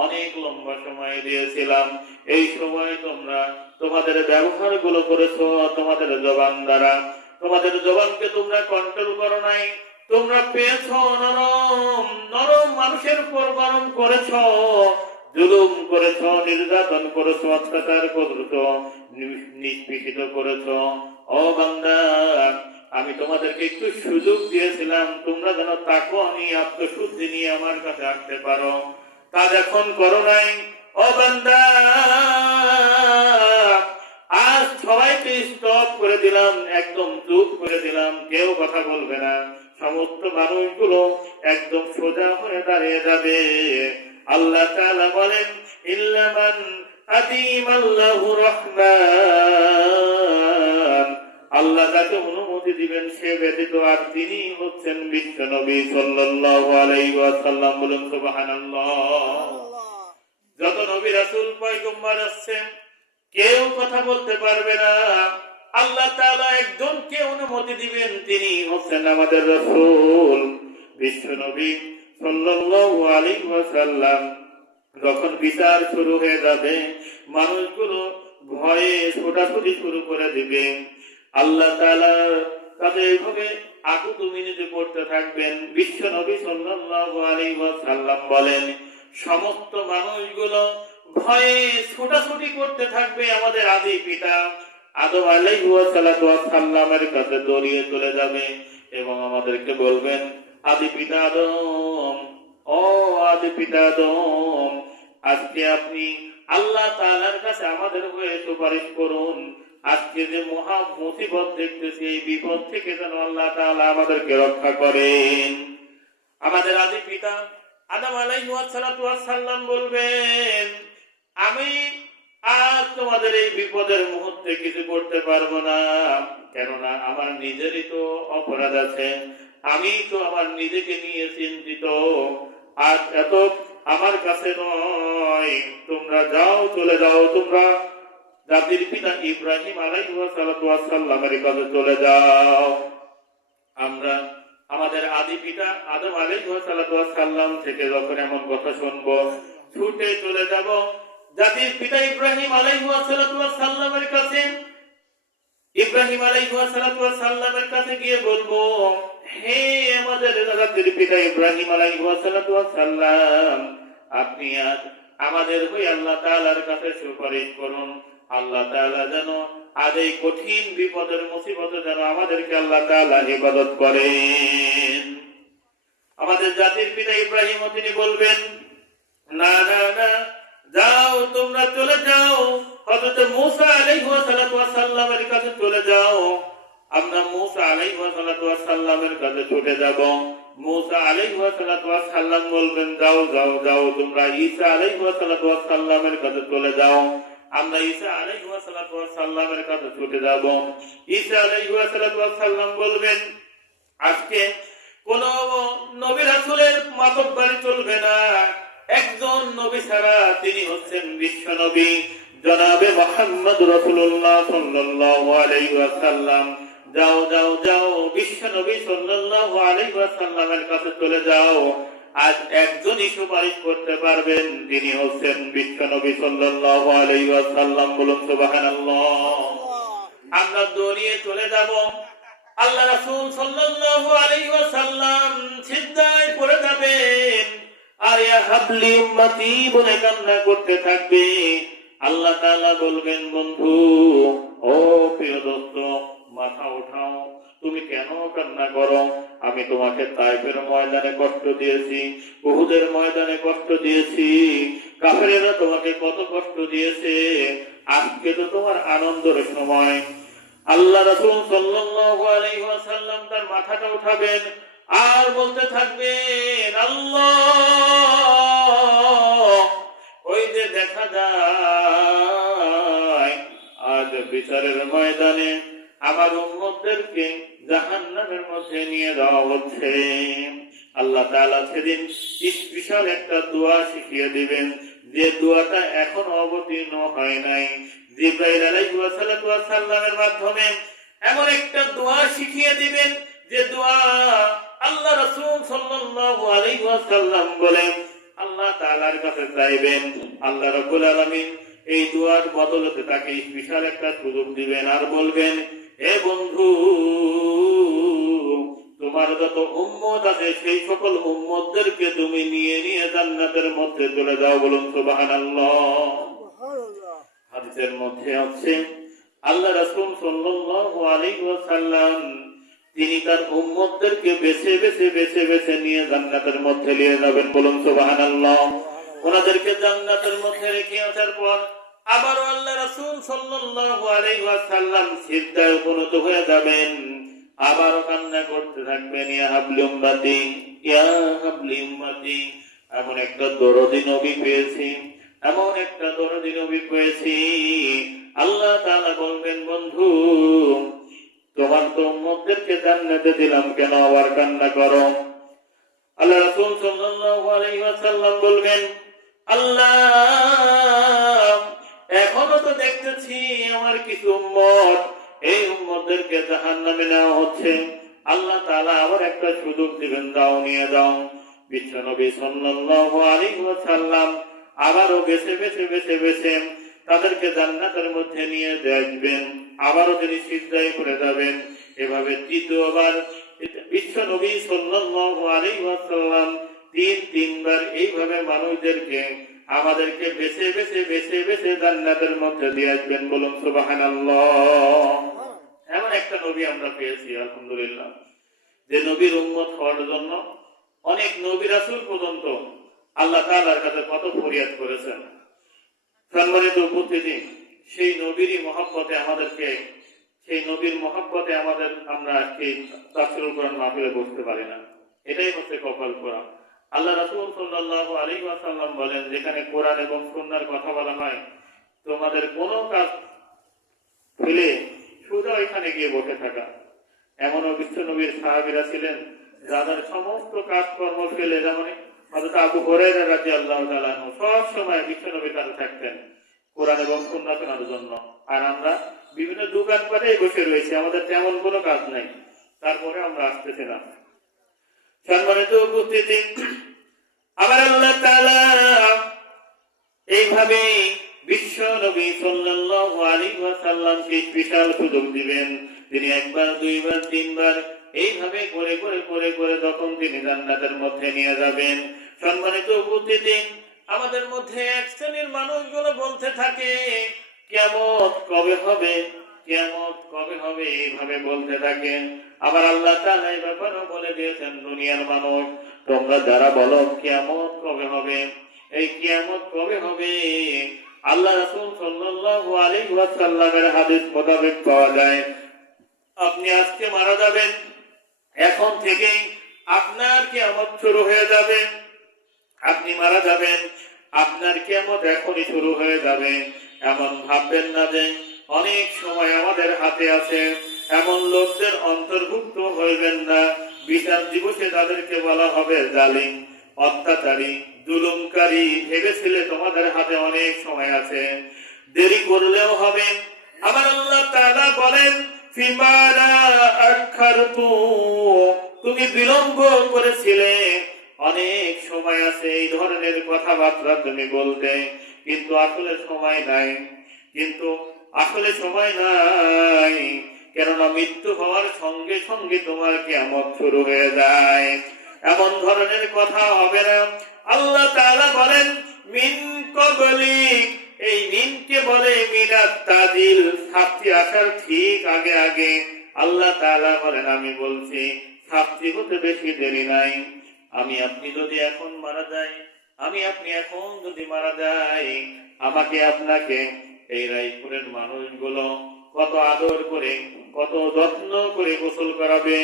অনেক লম্বা সময় দিয়েছিলাম। এই সময় তোমরা তোমাদের ব্যবহার গুলো করেছো তোমাদের জবান দ্বারা, তোমাদের জবানকে তোমরা কন্ট্রোল করো নাই। তোমরা পেয়েছো নরম নরম মানুষের উপর গরম করেছো, জুলুম করেছো, নির্যাতন করেছো, অত্যাচার করেছো, নিষ্পেষিত করেছো। ও বান্দা, আমি তোমাদেরকে একটু সুযোগ দিয়েছিলাম, তোমরা যেন তাকওয়া নিয়ে আত্মশুদ্ধি নিয়ে আমার কাছে আসতে পারো, তা যখন করো নাই। ও বান্দা, আজ সবাইকে স্টপ করে দিলাম, একদম চুপ করে দিলাম, কেউ কথা বলবে না। সমস্ত মানুষগুলো একদম সোজা হয়ে দাঁড়িয়ে যাবে। আল্লাহ তাআলা বলেন, ইল্লা মান আযীমাল্লাহু রাহমান, আল্লাহ যাকে অনুমতি দিবেন সে ব্যতীত, আর তিনি হচ্ছেন বিশ্ব নবী সাল্লাল্লাহু আলাইহি ওয়াসাল্লাম। বলুন সুবহানাল্লাহ। যত নবী রাসূল পয়গম্বর আসছেন, কেউ কথা বলতে পারবে না। আল্লাহ তাআলা একজনকে অনুমতি দিবেন, তিনি হচ্ছেন আমাদের রাসূল বিশ্ব নবী সাল্লাল্লাহু আলাইহি ওয়াসাল্লাম। যখন বিচার শুরু হয়ে যাবে, মানুষগুলো ভয়ে ছোটাছুটি শুরু করে দিবে। আল্লাহ তাআলা তাদের এইভাবে আকুতি মিনতি করতে থাকবেন। বিশ্ব নবী সাল্লাল্লাহু আলাইহি ওয়াসাল্লাম বলেন, সমস্ত মানুষগুলো ভয়ে ছোটাছুটি করতে থাকবে আমাদের আদি পিতা আদম আলাইহিস সালামের কাছে দৌড়িয়ে চলে যাবে এবং আমাদেরকে বলবেন, আদি পিতা আদম, ও আদি পিতা আদম, আজকে আপনি আল্লাহ তাআলার কাছে আমাদের হয়ে সুপারিশ করুন। আজকে যে মহা মুসিবত দেখতেছি, এই বিপদ থেকে যেন আল্লাহ তাআলা আমাদেরকে রক্ষা করেন। আমাদের আদি পিতা আদম আলাইহিস সালাম বলবেন, আমি আজ তোমাদের এই বিপদের মুহূর্তে কিছু করতে পারবো না, কেননা আমার নিজেরই তো অপরাধ আছে, আমি তো আমার নিজেকে নিয়ে চিন্তিত। আজ এত আমার কাছে নয়, তোমরা যাও, চলে যাও, তোমরা জাতির পিতা ইব্রাহিম আলাইহিস সালামের কাছে চলে যাও। আমরা আমাদের আদি পিতা আদম আলাইহিস সালাম থেকে যখন এমন কথা শুনবো, ছুটে চলে যাব জাতির পিতা ইব্রাহিম আলাইহিস সালামের কাছে। ইব্রাহিম আলাইহিস সালামের কাছে গিয়ে বলবো, হে আমাদের জাতির পিতা ইব্রাহিম আলাইহিস সালাম, আপনি আজ আমাদের হয়ে আল্লাহ তাআলার কাছে সুপারিশ করুন। আল্লাহ তাআলা যেন আজ এই কঠিন বিপদের মুসিবতে যেন আমাদেরকে আল্লাহ তাআলা হেফাজত করেন। আমাদের জাতির পিতা ইব্রাহিম তিনি বলবেন, না না না, যাও তোমরা চলে যাও, হযরত মূসা আলাইহিস সালামের কাছে চলে যাও। আমরা মূসা আলাইহিস সালামের কাছে ছুটে যাব। মূসা আলাইহিস সালাম বলবেন, যাও যাও যাও, তোমরা ঈসা আলাইহিস সালামের কাছে চলে যাও। আমরা ঈসা আলাইহিস সালামের কাছে ছুটে যাব। ঈসা আলাইহিস সালাম বলবেন, আজকে কোন নবী রাসূলের মাতব্বরি চলবে না, একজন নবী ছাড়া, তিনি হচ্ছেন বিশ্ব নবী জনাবে মুহাম্মদ রাসূলুল্লাহ সাল্লাল্লাহু আলাইহি ওয়াসাল্লাম। যাও যাও যাও, বিশ্ব নবী সাল্লাল্লাহু আলাইহি ওয়াসাল্লামের কাছে চলে যাও। আজ একজনই সুপারিশ করতে পারবেন, তিনি হচ্ছেন বিশ্ব নবী সাল্লাল্লাহু আলাইহি ওয়াসাল্লাম। বলুন সুবহানাল্লাহ। আমরা দৌড়িয়ে চলে যাব। আল্লাহ রাসূল সাল্লাল্লাহু আলাইহি ওয়াসাল্লাম সিজদায় পড়ে যাবেন আর ইয়া হাবলি উম্মতি বলে কান্না করতে থাকবে। আল্লাহ তাআলা বলবেন, বন্ধু, ও প্রিয় দোস্ত, মাথা উঠাও, তুমি কেন কান্না করো? আমি তোমাকে তায়েফের ময়দানে কষ্ট দিয়েছি, উহুদের ময়দানে কষ্ট দিয়েছি, কাফেরেরা তোমাকে কত কষ্ট দিয়েছে। আজকে তো তোমার আনন্দের সময়। আল্লাহ রাসূল সাল্লাল্লাহু আলাইহি ওয়াসাল্লাম তার মাথাটা উঠাবেন আর বলতে থাকবেন, আল্লাহ, ওই যে দেখা যায় আজ বিচারের ময়দানে আমার উম্মতদেরকে জাহান্নামের মধ্যে নিয়ে যাওয়া হচ্ছে। আল্লাহ তাআলা সেদিন বিশাল একটা দোয়া শিখিয়ে দিবেন, যে দোয়াটা এখনো অবতীর্ণ হয় নাই। জিবরাইল আলাইহিস সালামের মাধ্যমে এমন একটা দোয়া শিখিয়ে দিবেন, যে দোয়া আল্লাহ রাসূল সাল্লাল্লাহু আলাইহি ওয়াসাল্লাম বলেন আল্লাহ তাআলার কাছে চাইবেন। আল্লাহ রাব্বুল আলামিন এই দোয়ার বদলতে তাকে বিশাল একটা সুযোগ দিবেন আর বলবেন, হে বন্ধু, তোমার যত উম্মত আছে সেই সকল উম্মতদেরকে তুমি নিয়ে নিয়ে জান্নাতের মধ্যে চলে যাও। বলুন সুবহানাল্লাহ। হাদিসের মধ্যে আছে আল্লাহ রাসূল সাল্লাল্লাহু আলাইহি ওয়াসাল্লাম তিনি তার উম্মতদেরকে বেছে বেছে বেছে বেছে নিয়ে জান্নাতের মধ্যে নিয়ে যাবেন। বলুন সুবহানাল্লাহ। ওনাদেরকে জান্নাতের মধ্যে রেখে আসার পর আবার আল্লাহ রাসূল সাল্লাল্লাহু আলাইহি ওয়াসাল্লাম সিজদায় উপনীত হয়ে যাবেন, আবার কান্না করতে থাকবেন, ইয়া হাবলি উম্মতি, ইয়া হাবলি উম্মতি। এমন একটা দরদি নবী পেয়েছি, এমন একটা দরদি নবী পেয়েছি। আল্লাহ তাআলা বলবেন, বন্ধু, তোমার তো উম্মতদেরকে জান্নাতে দিলাম, কেন আবার কান্না করো? আল্লাহ রাসূল সাল্লাল্লাহু আলাইহি ওয়াসাল্লাম বলবেন, আল্লাহ, এখনো তো দেখতেছি আমার কিছু উম্মত, এই উম্মতদেরকে জাহান্নামে নেওয়া হচ্ছে। আল্লাহ তাআলা আবার একটা সুযোগ দিবেন, দাও, নিয়ে দাও। বিশ্ব নবী সাল্লাল্লাহু আলাইহি ওয়াসাল্লাম আবারও বেছে বেছে বেছে বেছে তাদেরকে জান্নাতের মধ্যে নিয়ে আসবেন, আবারও তিনি সিজদায় পড়ে যাবেন। এভাবে তৃতীয়বার বিশ্ব নবী সাল্লাল্লাহু আলাইহি ওয়াসাল্লাম তিনবার এইভাবে মানুষদেরকে আমাদেরকে বেছে বেছে বেছে বেছে জান্নাতের মধ্যে দিয়ে আসবেন। বলুন সুবহানাল্লাহ। এমন একটা নবী আমরা পেয়েছি, আলহামদুলিল্লাহ, যে নবীর উম্মত হওয়ার জন্য অনেক নবী রাসূল পর্যন্ত আল্লাহ তাআলার কাছে কত ফরিয়াদ করেছেন। সম্মানিত উপস্থিতি, সেই নবীরই মহব্বতে আমাদেরকে, সেই নবীর মহব্বতে আমরা এই তাফসীরুল কোরআন মাহফিলে বসতে পারি না। এটাই হচ্ছে কপাল পোড়া। আল্লাহ রাসূল সাল্লাল্লাহু আলাইহি ওয়াসাল্লাম বলেন, যেখানে কোরআন এবং সুন্নাহর কথা বলা হয়, তোমাদের কোনো কাজ ফেলে সোজা এখানে গিয়ে বসে থাকা। এমনও বিশ্ব নবীর সাহাবীরা ছিলেন যাদের সমস্ত কাজকর্ম ফেলে, যেমন হযরত আবু হুরায়রা রাদিয়াল্লাহু তাআলা আনহু সব সময় বিশ্ব নবীর কাছে থাকতেন কোরআন এবং সুন্নাহ শোনার জন্য। আর আমরা বিভিন্ন দোকানপাটেই বসে রয়েছি, আমাদের তেমন কোনো কাজ নাই, তারপরে আমরা আসতেছি না। সম্মানিত উপস্থিতি, আমার আল্লাহ তাআলা এইভাবে বিশ্ব নবী সাল্লাল্লাহু আলাইহি ওয়াসাল্লামকে বিশাল সুযোগ দিবেন। তিনি একবার, দুইবার, তিনবার এইভাবে করে করে করে করে তখন তিনি জান্নাতের মধ্যে নিয়ে যাবেন। সম্মানিত উপস্থিতি, আমাদের মধ্যে এক শ্রেণীর মানুষগুলো বলতে থাকে, কিয়ামত কবে হবে, কিয়ামত কবে হবে এইভাবে বলতে থাকে। আবার আল্লাহ তাআলা এই ব্যাপারে বলে দিয়েছেন, দুনিয়ার মানুষ তোমরা যারা বলো কিয়ামত কবে হবে, এই কিয়ামত কবে হবে, আল্লাহ রাসূল সাল্লাল্লাহু আলাইহি ওয়াসাল্লামের হাদিস মোতাবেক পাওয়া যায়, আপনি আজকে মারা যাবেন, এখন থেকেই আপনার কিয়ামত শুরু হয়ে যাবে। আপনি মারা যাবেন, আপনার কিয়ামত এখনই শুরু হয়ে যাবে। এমন ভাববেন না যে অনেক সময় আমাদের হাতে আছে, এমন লোকদের অন্তর্ভুক্ত হইবেন না। বিচার দিবসে তাদেরকে বলা হবে জালিম, অত্যাচারী, জুলুমকারী। ভেবেছিলে তোমাদের হাতে অনেক সময় আছে, দেরি করলেও হবে। আবার আল্লাহ তাআলা বলেন, ফিমারা আখারতু, তুমি বিলম্ব করেছিলে, অনেক সময় আছে এই ধরনের কথাবার্তা তুমি বলতে, কিন্তু আসলে সময় নাই, কিন্তু আসলে সময় নাই। কেননা মৃত্যু হওয়ার সঙ্গে সঙ্গে তোমার কিয়ামত শুরু হয়ে যায়। এমন ধরনের কথা হবে না। আল্লাহ তাআলা বলেন মিন ক্বাবলিক, এই মিনকে বলে মিনাত তাজিল, শাস্তি আসার ঠিক আগে আগে। আল্লাহ তাআলা বলেন আমি বলছি শাস্তি হতে বেশি দেরি নাই। আমি আপনি যদি এখন মারা যাই, আমি আপনি এখন যদি মারা যাই, আমাকে আপনাকে এই রায়পুরের মানুষগুলো কত আদর করে, কত যত্ন করে গোসল করাবে,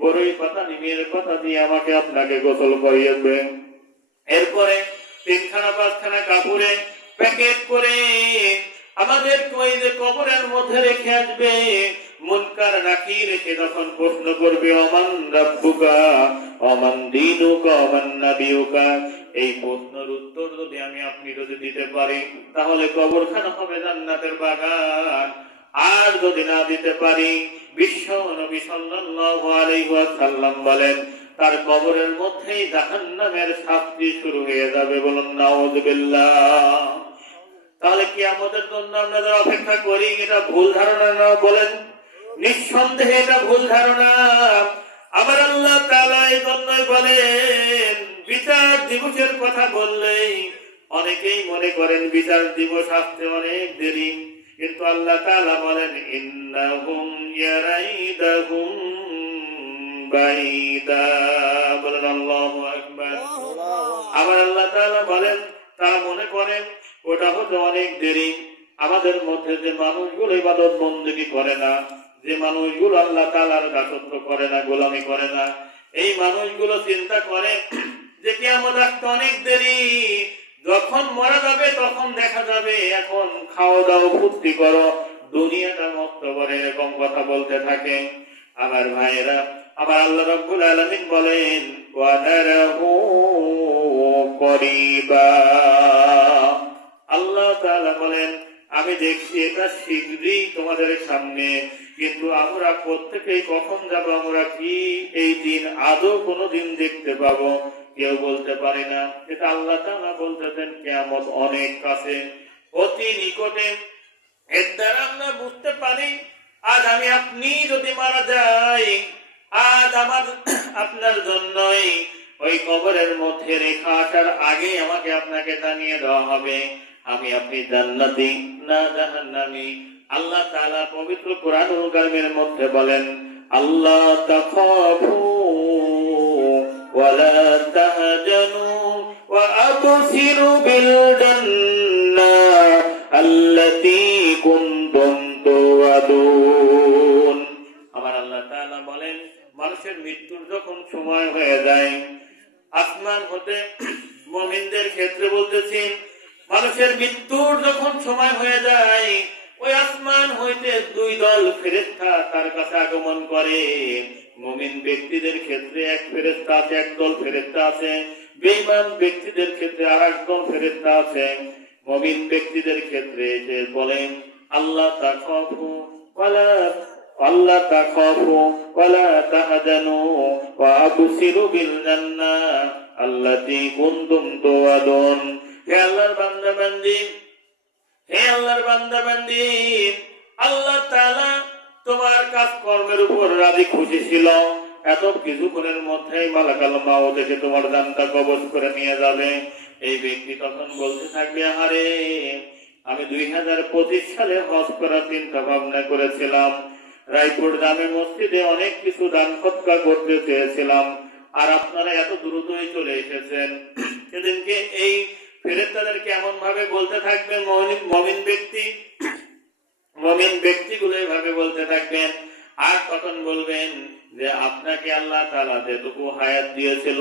বড়ই পাতা নিমের পাতা দিয়ে আমাকে আপনাকে গোসল করিয়েবে। এরপরে 3-5খানা কাপড়ে প্যাকেট করে আমাদের ওই যে কবরের মধ্যে রেখে আসবে। মুনকার নাকির রেখে যখন প্রশ্ন করবে অমান রাব্বুকা অমান দীনুকা অমান নাবিয়ুকা, এই প্রশ্নের উত্তর যদি আমি আপনি যদি দিতে পারি, তাহলে কবরখানা হবে জান্নাতের বাগান। আর যদি না দিতে পারি, বিশ্ব নবী সাল্লাল্লাহু আলাইহি ওয়াসাল্লাম বলেন তার কবরের মধ্যেই জাহান্নামের শাস্তি শুরু হয়ে যাবে। বলুন নাউযুবিল্লাহ। তাহলে কিয়ামতের জন্য আমরা যারা অপেক্ষা করি, এটা ভুল ধারণা না? বলেন নিঃসন্দেহে এটা ভুল ধারণা। আবার আল্লাহ তাআলা এই জন্যই বলেন, বিচার দিবসের কথা বললেই অনেকেই মনে করেন বিচার দিবস আসতে অনেক দেরি, কিন্তু আল্লাহ তাআলা বলেন ইন্নাহুম ইয়ারাইদাহুম বাইদা। বলেন আল্লাহু আকবার। আবার আল্লাহ তাআলা বলেন তারা মনে করেন ওটা হতে অনেক দেরি। আমাদের মধ্যে যে মানুষগুলো ইবাদত বন্দেগী করে না, যে মানুষগুলো আল্লাহ তাআলার দাসত্ব করে না, গোলামি করে না, এই মানুষগুলো চিন্তা করে যে কিয়ামত আসতে অনেক দেরি, যখন মরা যাবে তখন দেখা যাবে, এখন খাও দাও ফুর্তি করো, দুনিয়াটা নষ্ট করে, এরকম কথা বলতে থাকে। আমার ভাইয়েরা, আবার আল্লাহ রাব্বুল আলামিন বলেন ওয়া নারাহু করিবা। আল্লাহ তাআলা বলেন আমি দেখছি এটা শীঘ্রই তোমাদের সামনে, কিন্তু আমরা প্রত্যেকেই কখন যাব, আমরা কি এই দিন আদৌ কোনোদিন দেখতে পাবো, কেউ বলতে পারে না। এটা আল্লাহ তাআলা বলতেছেন কিয়ামত অনেক কাছে, অতি নিকটে। এর দ্বারা আমরা বুঝতে পারি আজ আমি আপনি যদি মারা যাই, আজ আমার আপনার জন্যই ওই কবরের মধ্যে রেখা আসার আগে আমাকে আপনাকে জানিয়ে দেওয়া হবে আমি আপনি জান্নাতি না জাহান্নামী। আল্লাহ তাআলা পবিত্র কোরআনুল কারীমের মধ্যে বলেন আল্লাহ তাখাফু ওয়ালা তাহজানু ওয়া আবসিরু বিল জান্নাহ আল্লাতী কুনতুম তুআদুন। আমার আল্লাহ তাআলা বলেন মানুষের মৃত্যুর যখন সময় হয়ে যায়, আসমান হতে মুমিনদের ক্ষেত্রে বলতেছি, মানুষের মৃত্যুর যখন সময় হয়ে যায়, ওই আসমান হইতে 2 দল ফেরেশতা তার কাছে আগমন করে। মুমিন ব্যক্তিদের ক্ষেত্রে এক ফেরেশতা আছে, এক দল ফেরেশতা আছে। বেঈমান ব্যক্তিদের ক্ষেত্রে আরেক দল ফেরেশতা আছে। মুমিন ব্যক্তিদের ক্ষেত্রে যে বলেন আল্লাহ তাখাফু ওয়ালা তাহজানু ওয়া আবসিরু বিল জান্নাহ আল্লাতী কুনতুম তুআদুন। হে আল্লাহর বান্দা-বান্দি, হে আল্লাহর বান্দা-বান্দি, আল্লাহ তাআলা তোমার কাজকর্মের উপর রাজি খুশি ছিল। এত কিছুক্ষণের মধ্যেই মালাকুল মাউত এসে তোমার জানটা কবজ করে নিয়ে যাবে। এই ব্যক্তি তখন বলতে থাকবে আরে আমি 2025 সালে হজ করার চিন্তা ভাবনা করেছিলাম। রায়পুর জামে মসজিদে অনেক কিছু দান সৎকার করতে চেয়েছিলাম, আর আপনারা এত দ্রুতই চলে এসেছেন। সেদিনকে এই ফেরেশতাদেরকে এমন ভাবে বলতে থাকবেন, মুমিন ব্যক্তিগুলো এভাবে বলতে থাকবেন, আর তখন বলবেন যে আপনাকে আল্লাহ তাআলা যেটুকু হায়াত দিয়েছিল,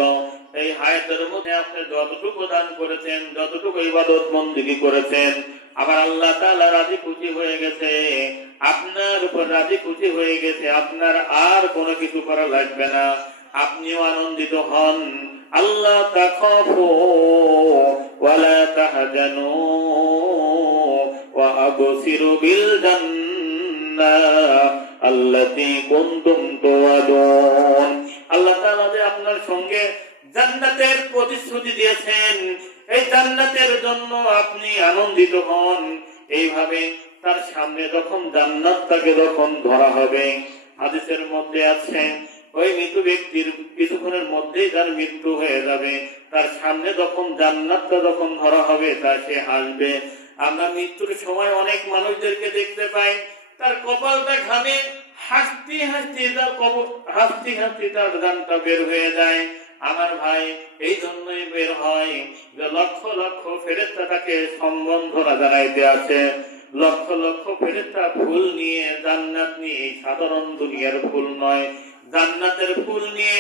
এই হায়াতের মধ্যে আপনি যতটুকু দান করেছেন, যতটুকু ইবাদত বন্দেগী করেছেন, আবার আল্লাহ তাআলা রাজি খুশি হয়ে গেছে, আপনার উপর রাজি খুশি হয়ে গেছে, আপনার আর কোনো কিছু করা লাগবে না, আপনিও আনন্দিত হন। আল্লাহ তাখাফু ওয়ালা তাহজানু ওয়া আবসিরু বিল জান্নাহ আল্লাতী কুনতুম তুআদুন। আল্লাহ তাআলা যে আপনার সঙ্গে জান্নাতের প্রতিশ্রুতি দিয়েছেন, এই জান্নাতের জন্য আপনি আনন্দিত হন। এইভাবে তার সামনে যখন জান্নাতটাকে যখন ধরা হবে, হাদিসের মধ্যে আছে ওই মৃত ব্যক্তির কিছুক্ষণের মধ্যেই তার মৃত্যু হয়ে যাবে, তার সামনে যখন জান্নাতটা যখন ধরা হবে তা সে হাসবে। আমরা মৃত্যুর সময় অনেক মানুষদেরকে দেখতে পাই, তার কপালটা ঘামে, হাসতে হাসতে তার জানটা বের হয়ে যায়। আমার ভাই, এই জন্যই বের হয় যে লক্ষ লক্ষ ফেরেশতা তাকে সম্বর্ধনা জানাইতে আছে। লক্ষ লক্ষ ফেরেশতা ফুল নিয়ে, জান্নাত নিয়ে, সাধারণ দুনিয়ার ফুল নয়, জান্নাতের ফুল নিয়ে,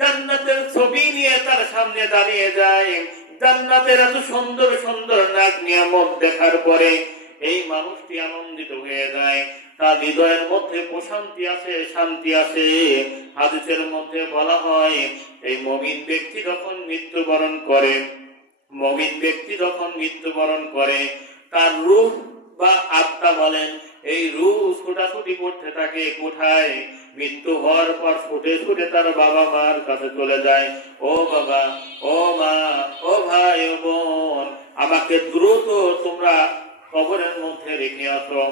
জান্নাতের ছবি নিয়ে তার সামনে দাঁড়িয়ে যায়। জান্নাতের এত সুন্দর সুন্দর নাক নিয়ামত দেখার পরে এই মানুষটি আনন্দিত হয়ে যায়, তার হৃদয়ের মধ্যে প্রশান্তি আছে, শান্তি আছে। হাদিসের মধ্যে বলা হয়, এই মুমিন ব্যক্তি যখন মৃত্যুবরণ করে, মুমিন ব্যক্তি যখন মৃত্যুবরণ করে, তার রূহ বা আত্মা বলেন, এই রূহ ছুটাছুটি করতে থাকে কোথায়? মৃত্যু হওয়ার পর ছুটে ছুটে তার বাবা মার কাছে চলে যায়। ও বাবা, ও মা, ও ভাই, ও বোন, আমাকে দ্রুত তোমরা কবরের মধ্যে রেখে আসো।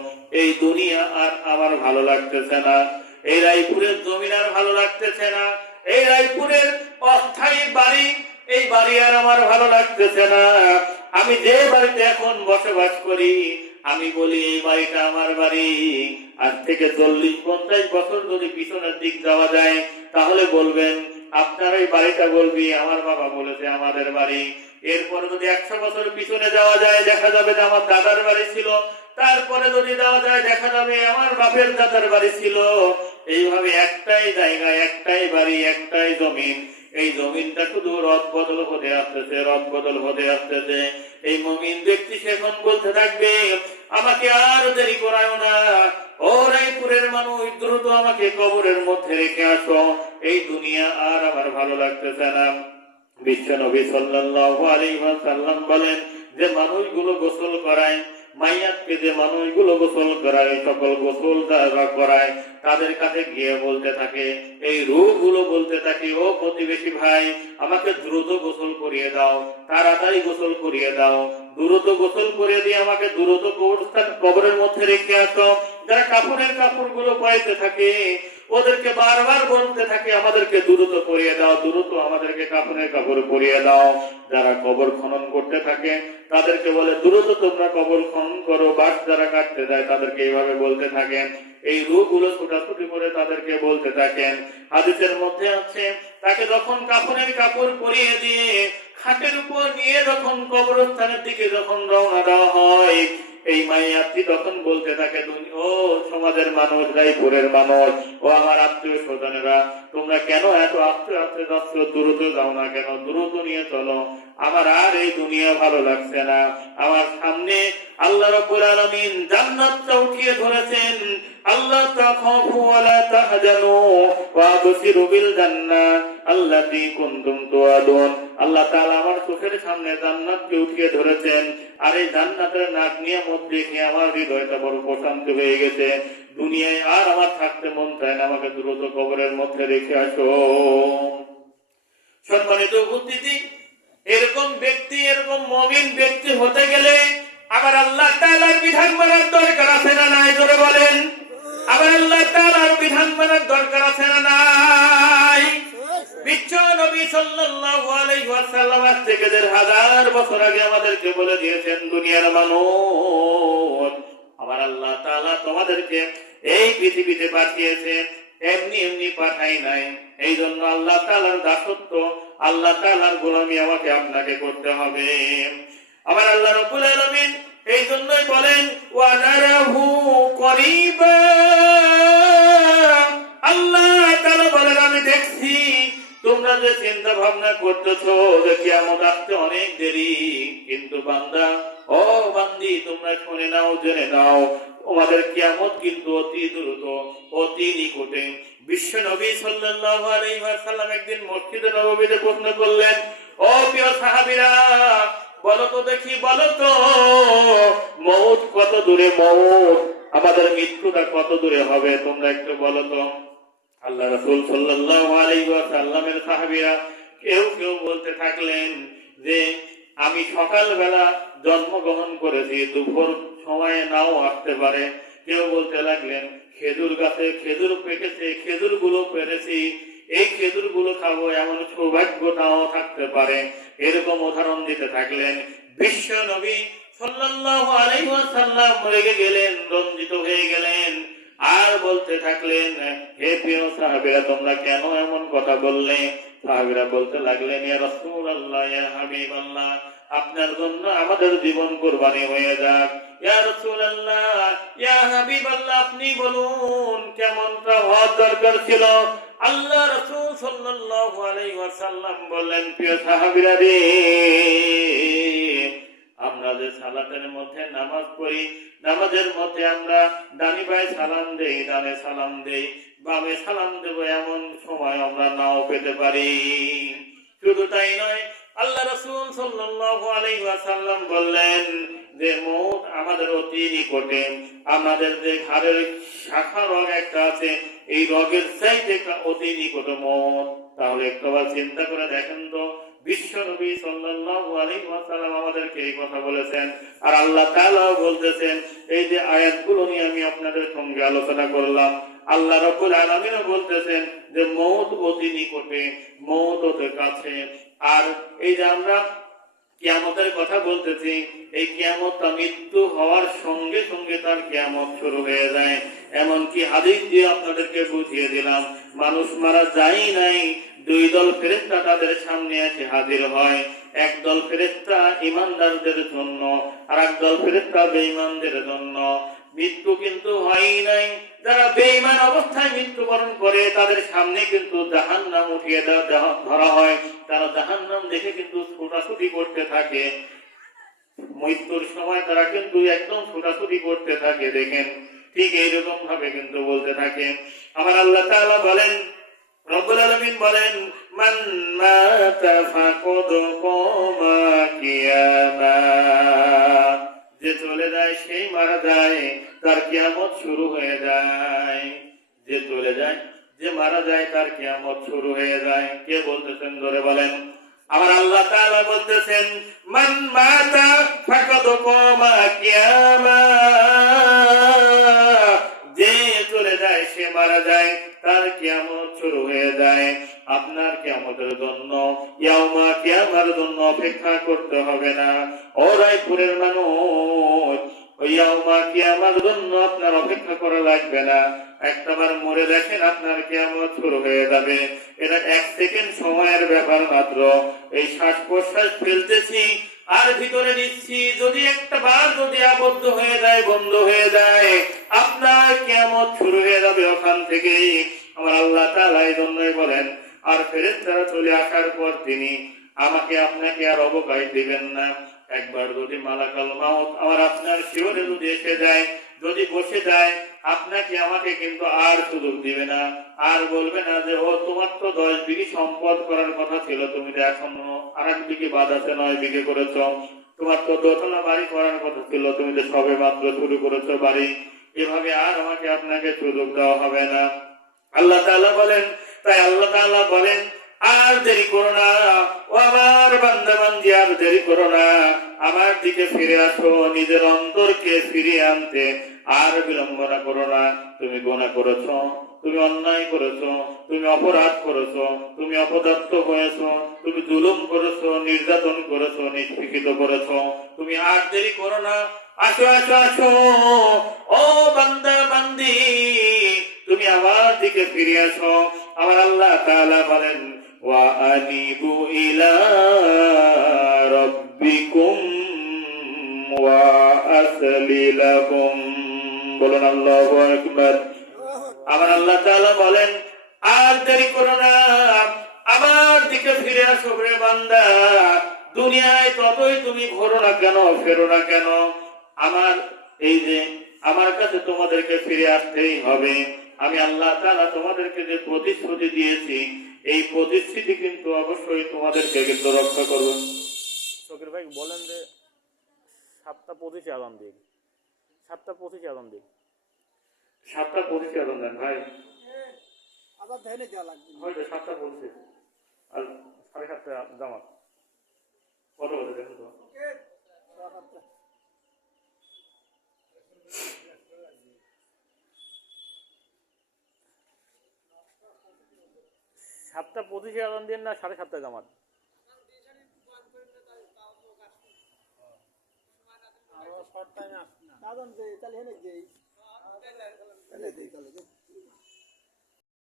এই দুনিয়া আর আমার ভালো লাগতেছে না, এই রায়পুরের জমিন আর ভালো লাগতেছে না, এই রায়পুরের অস্থায়ী বাড়ি, এই বাড়ি আর আমার ভালো লাগতেছে না। আমি যে বাড়িতে এখন বসবাস করি, আমি বলি এই বাড়িটা আমার বাড়ি। আজ থেকে 40-50 বছর যদি পিছনের দিক যাওয়া যায়, তাহলে বলবেন আপনার এই বাড়িটা বলবি আমার বাবা বলেছে আমাদের বাড়ি। এরপরে যদি 100 বছর পিছনে যাওয়া যায়, দেখা যাবে যে আমার দাদার বাড়ি ছিল। তারপরে যদি যাওয়া যায়, দেখা যাবে আমার বাপের দাদার বাড়ি ছিল। এইভাবে একটাই জায়গা, একটাই বাড়ি, একটাই জমিন। এই জমিনটা শুধু রদ বদল হতে আসতেছে, রদ বদল হতে আসতেছে। এই মুমিন ব্যক্তি এখন বলতে থাকবে, আমাকে আর দেরি করায় না, ও রায়পুরের মানুষ, দ্রুত আমাকে কবরের মধ্যে রেখে আসো, এই দুনিয়া আর আমার ভালো লাগতেছে না। বিশ্বনবী সাল্লাল্লাহু আলাইহি ওয়াসাল্লাম বলেন যে মানুষগুলো গোসল করায়, মাইয়াতকে যে মানুষগুলো গোসল করায়, সকল গোসল যারা করায় তাদের কাছে গিয়ে বলতে থাকে, এই রূহগুলো বলতে থাকে, ও প্রতিবেশী ভাই, আমাকে দ্রুত গোসল করিয়ে দাও, তাড়াতাড়ি গোসল করিয়ে দাও, দ্রুত গোসল করিয়ে দিয়ে আমাকে দ্রুত কবরের মধ্যে রেখে আসো। যারা কাপড়ের কাপড়গুলো পাইতে থাকে, ওদেরকে বারবার বলতে থাকে, আমাদেরকে দ্রুত করিয়ে দাও, দ্রুত আমাদেরকে কাপড়ের কাপড় পরিয়ে দাও। যারা কবর খনন করতে থাকে তাদেরকে বলে, দ্রুত তোমরা কবর খনন করো। বাস যারা কাটতে যায় তাদেরকে এইভাবে বলতে থাকেন। এই রূহগুলো ছোটাছুটি করে তাদেরকে বলতে থাকেন। হাদিসের মধ্যে আছে, তাকে যখন কাপড়ের কাপড় পরিয়ে দিয়ে খাটের উপর নিয়ে যখন কবরস্থানের দিকে যখন রওনা দেওয়া হয়, এই মাইয়াতি তখন বলতে থাকে, ও সমাজের মানুষ, রায়পুরের মানুষ, ও আমার আত্মীয় স্বজনেরা, তোমরা কেন এত আস্তে আস্তে যাচ্ছ? দ্রুত যাও না কেন? দ্রুত নিয়ে চলো, আমার আর এই দুনিয়া ভালো লাগছে না। আমার সামনে আল্লাহ রাব্বুল আলামিন জান্নাতটা উঠিয়ে ধরেছেন। আল্লাহ তাখাফু ওয়ালা তাহজানু ওয়া আবশিরু বিল জান্নাহ আল্লাতী কুনতুম তুআদুন। আল্লাহ তাআলা আমার চোখের সামনে জান্নাতকে উঠিয়ে ধরেছেন, আর এই জান্নাতের নাক নিয়ামত দেখে আমার হৃদয়টা বড় প্রশান্তি হয়ে গেছে। দুনিয়ায় আর আমার থাকতে মন চায় না, আমাকে দ্রুত কবরের মধ্যে রেখে আসো। সম্মানিত উপস্থিতি, এরকম ব্যক্তি, এরকম মুমিন ব্যক্তি হতে গেলে আবার আল্লাহ তাআলার বিধান মানার দরকার আছে না নাই? জোরে বলেন, আবার আল্লাহ তাআলার বিধান মানার দরকার আছে না নাই? বিশ্বনবী নবী সাল্লাল্লাহু আলাইহি ওয়াসাল্লাম আজ থেকে 1000 বছর আগে আমাদেরকে বলে দিয়েছেন, দুনিয়ার মানুষ, আমার আল্লাহ তাআলা তোমাদেরকে এই পৃথিবীতে পাঠিয়েছে, এমনি এমনি পাঠাই নাই। এই জন্য আল্লাহ তাআলার দাসত্ব, আল্লাহ তাআলার গোলামি আমাকে আপনাকে করতে হবে। আমার আল্লাহ রাব্বুল আলামিন এই জন্যই বলেন ওয়া নারাহু করিবা, আল্লাহ তাআলা বলেন আমি দেখছি তোমরা যে চিন্তা ভাবনা করতেছো যে কিয়ামত আসতে অনেক দেরি, কিন্তু বান্দা ও বান্দি তোমরা শুনে নাও, জেনে নাও, তোমাদের কিয়ামত কিন্তু অতি দ্রুত, অতি নিকটে। বিশ্ব নবী সাল্লাল্লাহু আলাইহি ওয়াসাল্লাম একদিন মসজিদে নববীতে প্রশ্ন করলেন, ও প্রিয় সাহাবীরা বলো তো দেখি, বলো তো মউত কত দূরে, মউত আমাদের মৃত্যুটা কত দূরে হবে, তোমরা একটু বলো তো। আল্লাহ রাসূল সাল্লাল্লাহু আলাইহি ওয়াসাল্লামের সাহাবীরা কেউ কেউ বলতে থাকলেন যে আমি সকালবেলা জন্মগ্রহণ করেছি, দুপুর সময়ে নাও আসতে পারে। কেউ বলতে লাগলেন খেজুর গাছে খেজুর পেকেছে, খেজুর গুলো পেরেছি, এই খেজুর গুলো খাবো, এমন সৌভাগ্য নাও থাকতে পারে। এরকম উদাহরণ দিতে থাকলেন। বিশ্ব নবী সাল্লাল্লাহু আলাইহি ওয়াসাল্লাম রেগে গেলেন, রঞ্জিত হয়ে গেলেন, আর বলতে থাকলেন হে প্রিয় সাহাবীরা তোমরা কেন এমন কথা বললে? সাহাবীরা বলতে লাগলেন ইয়া রাসূলুল্লাহ, ইয়া হাবিবাল্লাহ, আপনার জন্য আমাদের জীবন কুরবানি হয়ে যাক। ইয়া রাসূলুল্লাহ, ইয়া হাবিবাল্লাহ, আপনি বলুন কেমনটা হওয়ার দরকার ছিল? আল্লাহ রাসূল সাল্লাল্লাহু আলাইহি ওয়াসাল্লাম বললেন প্রিয় সাহাবীরা রে, আমরা যে সালাতের মধ্যে নামাজ পড়ি, নামাজের মধ্যে আমরা ডানি পায়ে সালাম দেই, ডানে সালাম দেই, বামে সালাম দেব, এমন সময় আমরা নাও পেতে পারি। শুধু তাই নয়, আল্লাহ রাসূল সাল্লাল্লাহু আলাইহি ওয়াসাল্লাম বললেন যে মউত আমাদের অতি নিকটে। আমাদের যে ঘাড়ের শাখা রগ একটা আছে, এই রগের চাইতে অতি নিকটে মউত। তাহলে একবার চিন্তা করে দেখেন তো, বিশ্ব নবী সাল্লাল্লাহু আলাইহি ওয়াসাল্লাম আমাদেরকে এই কথা বলেছেন, আর আল্লাহ তাআলা বলতেছেন। এই যে আয়াতগুলো নিয়ে আমি আপনাদের সঙ্গে আলোচনা করলাম, আল্লাহ রাব্বুল আলামিন বলতেছেন যে মউত অতি নিকটে, মউত অতি কাছে। আর এই যে আমরা কিয়ামতের কথা বলতেছি, এই কিয়ামতটা মৃত্যু হওয়ার সঙ্গে সঙ্গে তার কিয়ামত শুরু হয়ে যায়। এমনকি হাদিস দিয়ে আপনাদেরকে বুঝিয়ে দিলাম, মানুষ মারা যায় নাই, দুই দল ফেরেশতা তাদের সামনে এসে হাজির হয়। এক দল ফেরেশতা ঈমানদারদের জন্য, আর এক দল ফেরেশতা বেঈমানদের জন্য। মৃত্যু কিন্তু হয় নাই। যারা বেঈমান অবস্থায় মৃত্যুবরণ করে তাদের সামনে কিন্তু জাহান্নাম উঠিয়ে ধরা হয়। তারা জাহান্নাম দেখে কিন্তু ছোটাছুটি করতে থাকে। মৃত্যুর সময় তারা কিন্তু একদম ছোটাছুটি করতে থাকে, দেখেন। ঠিক এইরকম ভাবে কিন্তু বলতে থাকে। আমার আল্লাহ তাআলা বলেন, রব্বুল আলামিন বলেন, মান মাতা ফাকাদ কামা কিয়ামাত, যে চলে যায় সেই মারা যায়, তার কিয়ামত শুরু হয়ে যায়। যে চলে যায়, যে মারা যায়, তার কিয়ামত শুরু হয়ে যায়। কে বলতেছেন জোরে বলেন? আমার আল্লাহ তাআলা বলতেছেন মান মাতা ফাকাদ কামা কিয়ামাত, যে চলে যায় সে মারা যায়, তার কিয়ামত শুরু হয়ে যায়। আপনার কিয়ামতের জন্য, ইয়াউমা কিয়ামার জন্য অপেক্ষা করতে হবে না। ও রায়পুরের মানুষ, ওই ইয়াউমা কিয়ামার জন্য আপনার অপেক্ষা করা লাগবে না। একটাবার মরে দেখেন, আপনার কিয়ামত শুরু হয়ে যাবে। এটা 1 সেকেন্ড সময়ের ব্যাপার মাত্র। এই শ্বাস প্রশ্বাস ফেলতেছি আর ভিতরে নিচ্ছি, যদি একটা বার যদি আবদ্ধ হয়ে যায়, বন্ধ হয়ে যায়, আপনার কিয়ামত শুরু হয়ে যাবে ওখান থেকেই। আমার আল্লাহ তাআলা এই জন্যই বলেন, আর ফেরেশতারা চলে আসার পর তিনি আমাকে আপনাকে আর অবকাশ দিবেন না। একবার যদি মালাকাল মাউত আমার আপনার শিরনে যদি এসে যায়, যদি বসে যায়, আপনাকে আমাকে কিন্তু আর সুযোগ দিবে না। আর বলবে না যে ও তোমার তো 10 বিঘি সম্পদ করার কথা ছিল, তুমি তো এখনো 8 বিঘি বাদ আছে 9 বিঘি করেছ। তোমার তো দোতলা বাড়ি করার কথা ছিল, তুমি তো সবে মাত্র শুরু করেছো বাড়ি। এভাবে আর আমাকে আপনাকে সুযোগ দেওয়া হবে না। আল্লাহ তাআলা বলেন, তাই আল্লাহ তাআলা বলেন আর দেরি করো না, ও আমার বান্দা বান্দি, আর দেরি করো না, আমার দিকে ফিরে আসো, নিজের অন্তরকে ফিরিয়ে আনতে আর বিলম্বনা করো না। তুমি গুনাহ করেছো, তুমি অন্যায় করেছো, তুমি অপরাধ করেছো, তুমি অপদার্থ হয়েছো, তুমি জুলুম করেছো, নির্যাতন করেছো, নিষ্পেষিত করেছো, তুমি আর দেরি করো না, আসো আসো আসো, ও বান্দা বান্দি, তুমি আমার দিকে ফিরে আসো। আমার আল্লাহ তাআলা বলেন, ওয়া আনিবু ইলা রাব্বিকুম ওয়া আসলিলাকুম। বলুন আল্লাহু আকবার। আমার আল্লাহ তাআলা বলেন, আর দেরি করো না, আমার দিকে ফিরে আসো রে বান্দা। দুনিয়ায় ততই তুমি ঘোরো না কেন, ফেরো না কেন, আমার এই যে আমার কাছে তোমাদেরকে ফিরে আসতেই হবে। আমি আল্লাহ তাআলা তোমাদেরকে যে প্রতিশ্রুতি দিয়েছি, এই প্রতিশ্রুতি কিন্তু অবশ্যই তোমাদেরকে কিন্তু রক্ষা করবে। শকির ভাই বলেন যে 7:25 আজান দিই, 7:25 আজান দিই। 7:25 আজান দেন ভাই, আবার ধ্যানে যাওয়া লাগবে। হয়তো 7:25 আর 7:30 জামাত। কত বলে দেখুন তো। ব্যাপারটা 7:25 আজান দিন না 7:30 জামাত? আরো শর্ট টাইমে আসবে না। আদান দেই তাহলে হেনে দেই। হেনে দেই তাহলে